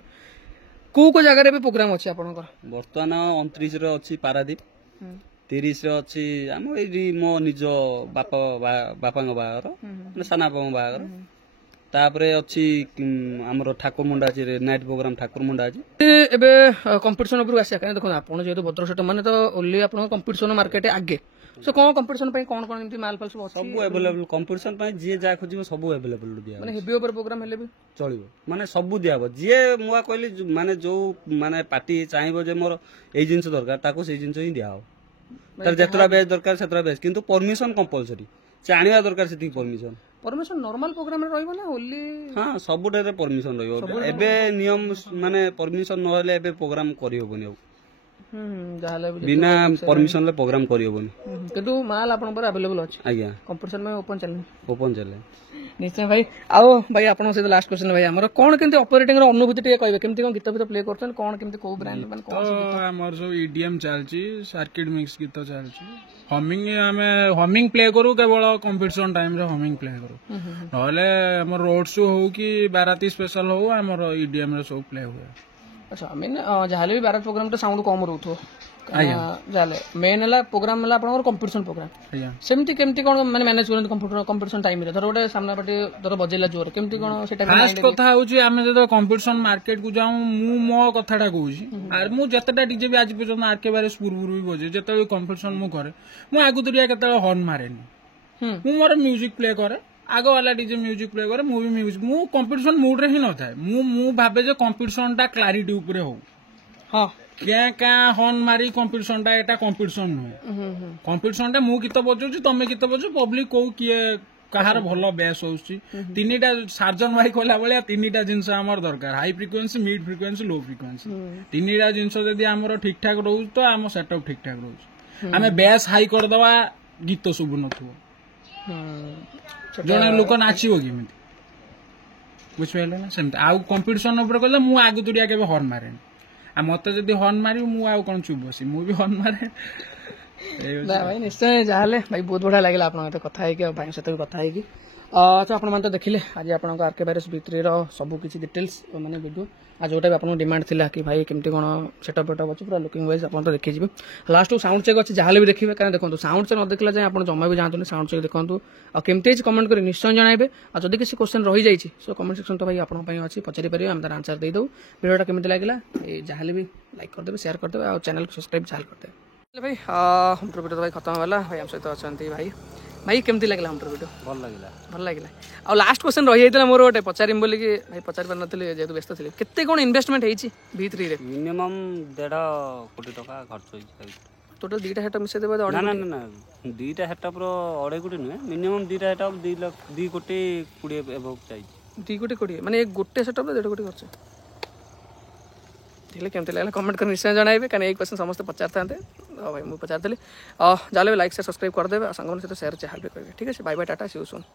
କୋଉ କୋଉ ଜାଗାରେ ଏବେ ପ୍ରୋଗ୍ରାମ ଅଛି ଆପଣଙ୍କର? ବର୍ତ୍ତମାନ 29 ରେ ଅଛି ପାରାଦୀପ, 30 ରେ ଅଛି ଆମ ଏଇଠି ମୋ ନିଜ ବାପାଙ୍କ ବାହାଘର, ମାନେ ସାନ ବାପାଙ୍କ ବାହାଘର। ତାପରେ ଅଛି ଆମର ଠାକୁରମୁଣ୍ଡା ଅଛି, ନାଇଟ୍ ପ୍ରୋଗ୍ରାମ ଠାକୁରମୁଣ୍ଡା ଅଛି। ଏବେ କମ୍ପିଟିସନ ଉପରକୁ ଆସିବା, କାହିଁକି ଦେଖନ୍ତୁ ଆପଣ ଯେହେତୁ ଭଦ୍ରକ ସେଟ ମାନେ ତ ଓନ୍ଲି ଆପଣଙ୍କ କମ୍ପିଟିସନ ମାର୍କେଟ ଆଗେ, ସୋ କଣ କମ୍ପିଟିସନ ପାଇଁ କଣ କଣ ଏମିତି ମାଲ ଫାଲ ସବୁ ଅଛି? ସବୁ ଆଭେଲେବଲ କମ୍ପିଟିସନ ପାଇଁ ଯିଏ ଯାହା ଖୋଜିବ ସବୁ ଆଭେଲେବଲ ଦିଆ ମାନେ ହେଭି ଉପରେ ପ୍ରୋଗ୍ରାମ ହେଲେ ବି ଚଳିବ, ମାନେ ସବୁ ଦିଆହବ। ଯିଏ ମୁଁ କହିଲି ମାନେ ଯୋଉ ମାନେ ପାର୍ଟି ଚାହିଁବ ଯେ ମୋର ଏଇ ଜିନିଷ ଦରକାର, ତାକୁ ସେଇ ଜିନିଷ ହିଁ ଦିଆହବ। ତାର ଯେତେଟା ବେଚ୍ ଦରକାର ସେତେଟା ବେଚ୍, କିନ୍ତୁ ପରମିଶନ କମ୍ପଲସରି, ସେ ଆଣିବା ଦରକାର ସେତିକି ପରମିଶନ। ପରମିଶନ ନର୍ମାଲ ପ୍ରୋଗ୍ରାମରେ ରହିବ ନା ଓନ୍ଲି? ହଁ, ସବୁଠାରେ ପରମିଶନ ରହିବ। ଏବେ ନିୟମ ମାନେ ପରମିଶନ ନହେଲେ ଏବେ ପ୍ରୋଗ୍ରାମ କରିହବନି ଆଉ, ବିନା ପରମିଶନରେ ପ୍ରୋଗ୍ରାମ କରିହବନି। କିନ୍ତୁ ମାଲ ଆପଣଙ୍କ ପାଖରେ ଆଭେଲେବଲ ଅଛି? ଆଜ୍ଞା, କମ୍ପିଟିସନ ପାଇଁ ଓପନ ଚ୍ୟାଲେଞ୍ଜ? ଓପନ ଚ୍ୟାଲେଞ୍ଜ ନିଶ୍ଚୟ ଭାଇ। ଆଉ ଭାଇ ଆପଣଙ୍କ ସହିତ ଲାଷ୍ଟ କ୍ୱେଶ୍ଚନ ଭାଇ, ଆମର କଣ କେମିତି ଅପରେଟିଂ ର ଅନୁଭୂତି ଟିକେ କହିବେ, କେମିତି କଣ ଗୀତ ଫିତ ପ୍ଲେ କରୁଛନ୍ତି, କଣ କେମିତି କୋଉ ବ୍ରାଣ୍ଡ ମାନେ କଣ? ଆମର ସବୁ ଇଡିଏମ୍ ଚାଲିଛି, ସାର୍କିଟ ମିକ୍ସ ଗୀତ ଚାଲିଛି। ଆମେ ହମିଂ ପ୍ଲେ କରୁ କେବଳ କମ୍ପିଟିସନ ଟାଇମରେ ହମିଂ ପ୍ଲେ କରୁ, ନହେଲେ ଆମର ରୋଡ ଶୋ ହଉ କି ବାରାତି ସ୍ପେଶାଲ ହଉ ଆମର ଇଡିଏମ୍ ରେ ସବୁ ପ୍ଲେ ହୁଏ। ଆଚ୍ଛା, ମେନ୍ ଯାହାହେଲେ ବି ବାରାତ ପ୍ରୋଗ୍ରାମ ଟା ସାଉଣ୍ଡ କମ ରହୁଥିବ, ଯାହେଲେ ମେନ୍ ହେଲା ପ୍ରୋଗ୍ରାମ ହେଲା ଆପଣଙ୍କର କମ୍ପିଟିସନ ପ୍ରୋଗ୍ରାମ। ସେମିତି କେମିତି କଣ ମାନେ ମ୍ୟାନେଜ କରନ୍ତି କମ୍ପିଟିସନ ଟାଇମରେ? ଧର ଗୋଟେ ସାମ୍ନା ପାର୍ଟି ଧର ବଜେଇଲା ଜୋର, କେମିତି କଣ ସେଟା? ଫାଷ୍ଟ କଥା ହଉଛି ଆମେ ଯେତେବେଳେ କମ୍ପିଟିସନ ମାର୍କେଟ କୁ ଯାଉ, ମୁଁ ମୋ କଥାଟା କହୁଛି, ମୁଁ ଯେତେଟା ଡିଜେ ବି ଆଜି ପର୍ଯ୍ୟନ୍ତ ଆରକେ ବାଇରସ୍ ପୂର୍ବରୁ ବି ବଜେ, ଯେତେବେଳେ କମ୍ପିଟିସନ ମୁଁ କରେ, ମୁଁ ଆଗୁତୁରିଆ କେତେବେଳେ ହର୍ନ ମାରେନି, ମୁଁ ମୋର ମ୍ୟୁଜିକ ପ୍ଲେ କରେ, ଆଗ ବାଲା ଡିଜେ ମ୍ୟୁଜିକ ପ୍ଲେ କରେ, ମୁଁ ବି ମ୍ୟୁଜିକ, ମୁଁ କମ୍ପିଟିସନ ମୁଡ୍ ରେ ହିଁ ନଥାଏ। ମୁଁ ଭାବେ ଯେ କମ୍ପିଟିସନ ଟା କ୍ଲାରିଟି ଉପରେ ହଉ, ହଁ, କାଁ ହର୍ନ ମାରି କମ୍ପିଟିସନ ଟା ଏଟା କମ୍ପିଟିସନ ନୁହେଁ। କମ୍ପିଟିସନ ଟା ମୁଁ ଗୀତ ବଜାଉଛି, ତମେ ଗୀତ ବଜାଉ, ପବ୍ଲିକ କୋଉ କିଏ କାହାର ଭଲ ବେସ୍ ହଉଛି, ତିନିଟା ସାର୍ଜନ ଭାଇ କହିଲା ଭଳିଆ ତିନିଟା ଜିନିଷ ଆମର ଦରକାର, ହାଇ ଫ୍ରିକ୍ୱେନ୍ସି, ମିଡ୍ ଫ୍ରିକ୍ୱେନ୍ସି, ଲୋ ଫ୍ରିକ୍ୱେନ୍ସି। ତିନିଟା ଜିନିଷ ଯଦି ଆମର ଠିକ ଠାକ ରହୁଛି ତ ଆମ ସେଟଅପ୍ ଠିକ ଠାକ ରହୁଛି। ଆମେ ବେସ୍ ହାଇ କରିଦବା, ଗୀତ ଶୁଭୁ ନଥିବ, ଜଣେ ଲୋକ ନାଚିବ କେମିତି, ବୁଝିପାରିଲେ ନା? ସେମିତି ଆଉ କମ୍ପିଟିସନ ଉପରେ କହିଲେ ମୁଁ ଆଗୁତୁରିଆ କେବେ ହର୍ନ ମାରେନି, ଆଉ ମତେ ଯଦି ହର୍ନ ମାରିବି ମୁଁ ଆଉ କଣ ଚୁପ ବସି, ମୁଁ ବି ହର୍ନ ମାରେ। ଭାଇ ନିଶ୍ଚୟ, ଯାହାହେଲେ ଭାଇ ବହୁତ ବଢିଆ ଲାଗିଲା ଆପଣଙ୍କ ସହିତ କଥା ହେଇକି, ଆଉ ଭାଇଙ୍କ ସହିତ ବି କଥା ହେଇକି। ଆଚ୍ଛା, ଆପଣମାନେ ତ ଦେଖିଲେ ଆଜି ଆପଣଙ୍କ ଆରକେ ଭାଇରସ୍ B3 ର ସବୁ କିଛି ଡିଟେଲ୍ସ ମାନେ ଭିଡ଼ିଓ, ଆଉ ଯୋଉଟା ବି ଆପଣଙ୍କ ଡିମାଣ୍ଡ ଥିଲା କି ଭାଇ କେମିତି କ'ଣ ସେଟଅପ୍ ଫେଟଅପ୍ ଅଛି ପୁରା ଲୁକିଂ ୱାଇଜ୍ ଆପଣ ତ ଦେଖିଯିବେ। ଲାଷ୍ଟକୁ ସାଉଣ୍ଡ ଚେକ୍ ଅଛି, ଯାହାହେଲେ ବି ଦେଖିବେ, କାରଣ ଦେଖନ୍ତୁ ସାଉଣ୍ଡ ଚେକ୍ ନ ଦେଖିଲା ଯାଏଁ ଆପଣ ଜମା ବି ଯାଆନ୍ତୁନି, ସାଉଣ୍ଡ ଚେକ୍ ଦେଖନ୍ତୁ। ଆଉ କେମିତି ହେଇଛି କମେଣ୍ଟ କରି ନିଶ୍ଚୟ ଜଣାଇବେ, ଆଉ ଯଦି କିଛି କ୍ୱେଶ୍ଚନ୍ ରହିଯାଇଛି ସୋ କମେଣ୍ଟ ସେକ୍ସନ ତ ଭାଇ ଆପଣଙ୍କ ପାଇଁ ଅଛି, ପଚାରି ପାରିବେ, ଆମେ ତାର ଆନ୍ସର ଦେଇଦେବୁ। ଭିଡ଼ିଓଟା କେମିତି ଲାଗିଲା ଯାହାହେଲେ ବି ଲାଇକ୍ କରିଦେବେ, ସେୟାର କରିଦେବେ, ଆଉ ଚ୍ୟାନେଲକୁ ସବସ୍କ୍ରାଇବ୍ ଯାହାହେଲେ କରିଦେବେ। ଭାଇ ହୋମ୍ ଟୁର୍ ଭିଡ଼ିଓ ତ ଭାଇ ଖତମ ହେଲା, ଭାଇ ଆମ ସହିତ ଅଛନ୍ତି ଭାଇ। ଭାଇ କେମିତି ଲାଗିଲା ହୋମ୍ ଟୁର୍ ଭିଡ଼ିଓ? ଭଲ ଲାଗିଲା, ଭଲ ଲାଗିଲା। ଆଉ ଲାଷ୍ଟ କ୍ୱେଶ୍ଚନ୍ ରହିଯାଇଥିଲା ମୋର ଗୋଟେ ପଚାରିବି ବୋଲିକି, ଭାଇ ପଚାରି ପାରିନଥିଲି ଯେହେତୁ ବ୍ୟସ୍ତ ଥିଲି। କେତେ କ'ଣ ଇନଭେଷ୍ଟମେଣ୍ଟ ହେଇଛି B3 ରେ? ମିନିମମ୍ 1.5 କୋଟି ଟଙ୍କା ଖର୍ଚ୍ଚ ହେଇଛି। ଟୋଟାଲ ଦୁଇଟା ସେଟଅପ୍ ମିଶାଇ ଦେବେ? ନା, ଦୁଇଟା ସେଟଅପ୍ର 2.5 କୋଟି ନୁହେଁ, ମିନିମମ୍ ଦୁଇଟା ସେଟଅପ୍ 2 କୋଟି 20 ଏଭବ ଯାଇଛି। 2 କୋଟି 20, ମାନେ ଗୋଟେ ସେଟଅପ୍ରେ 1.5 କୋଟି ଖର୍ଚ୍ଚ। ଦେଖିଲେ କେମିତି ଲାଗିଲା କମେଣ୍ଟ କରି ନିଶ୍ଚୟ ଜଣାଇବେ, କାରଣ ଏଇ କ୍ୱେଶ୍ଚନ୍ ସମସ୍ତେ ପଚାରିଥାନ୍ତେ, ଭାଇ ମୁଁ ପଚାରିଥିଲି। ଯାହାହେଲେ ବି ଲାଇକ୍ ସେୟାର ସବସ୍କ୍ରାଇବ୍ କରିଦେବେ, ଆଉ ସାଙ୍ଗମାନଙ୍କ ସହିତ ସେୟାର ଯାହାହେଲେ ବି କରିବେ। ଠିକ୍ ଅଛି, ବାଇ ବାଇ, ଟାଟା, ସି ୟୁ ସୁନ୍।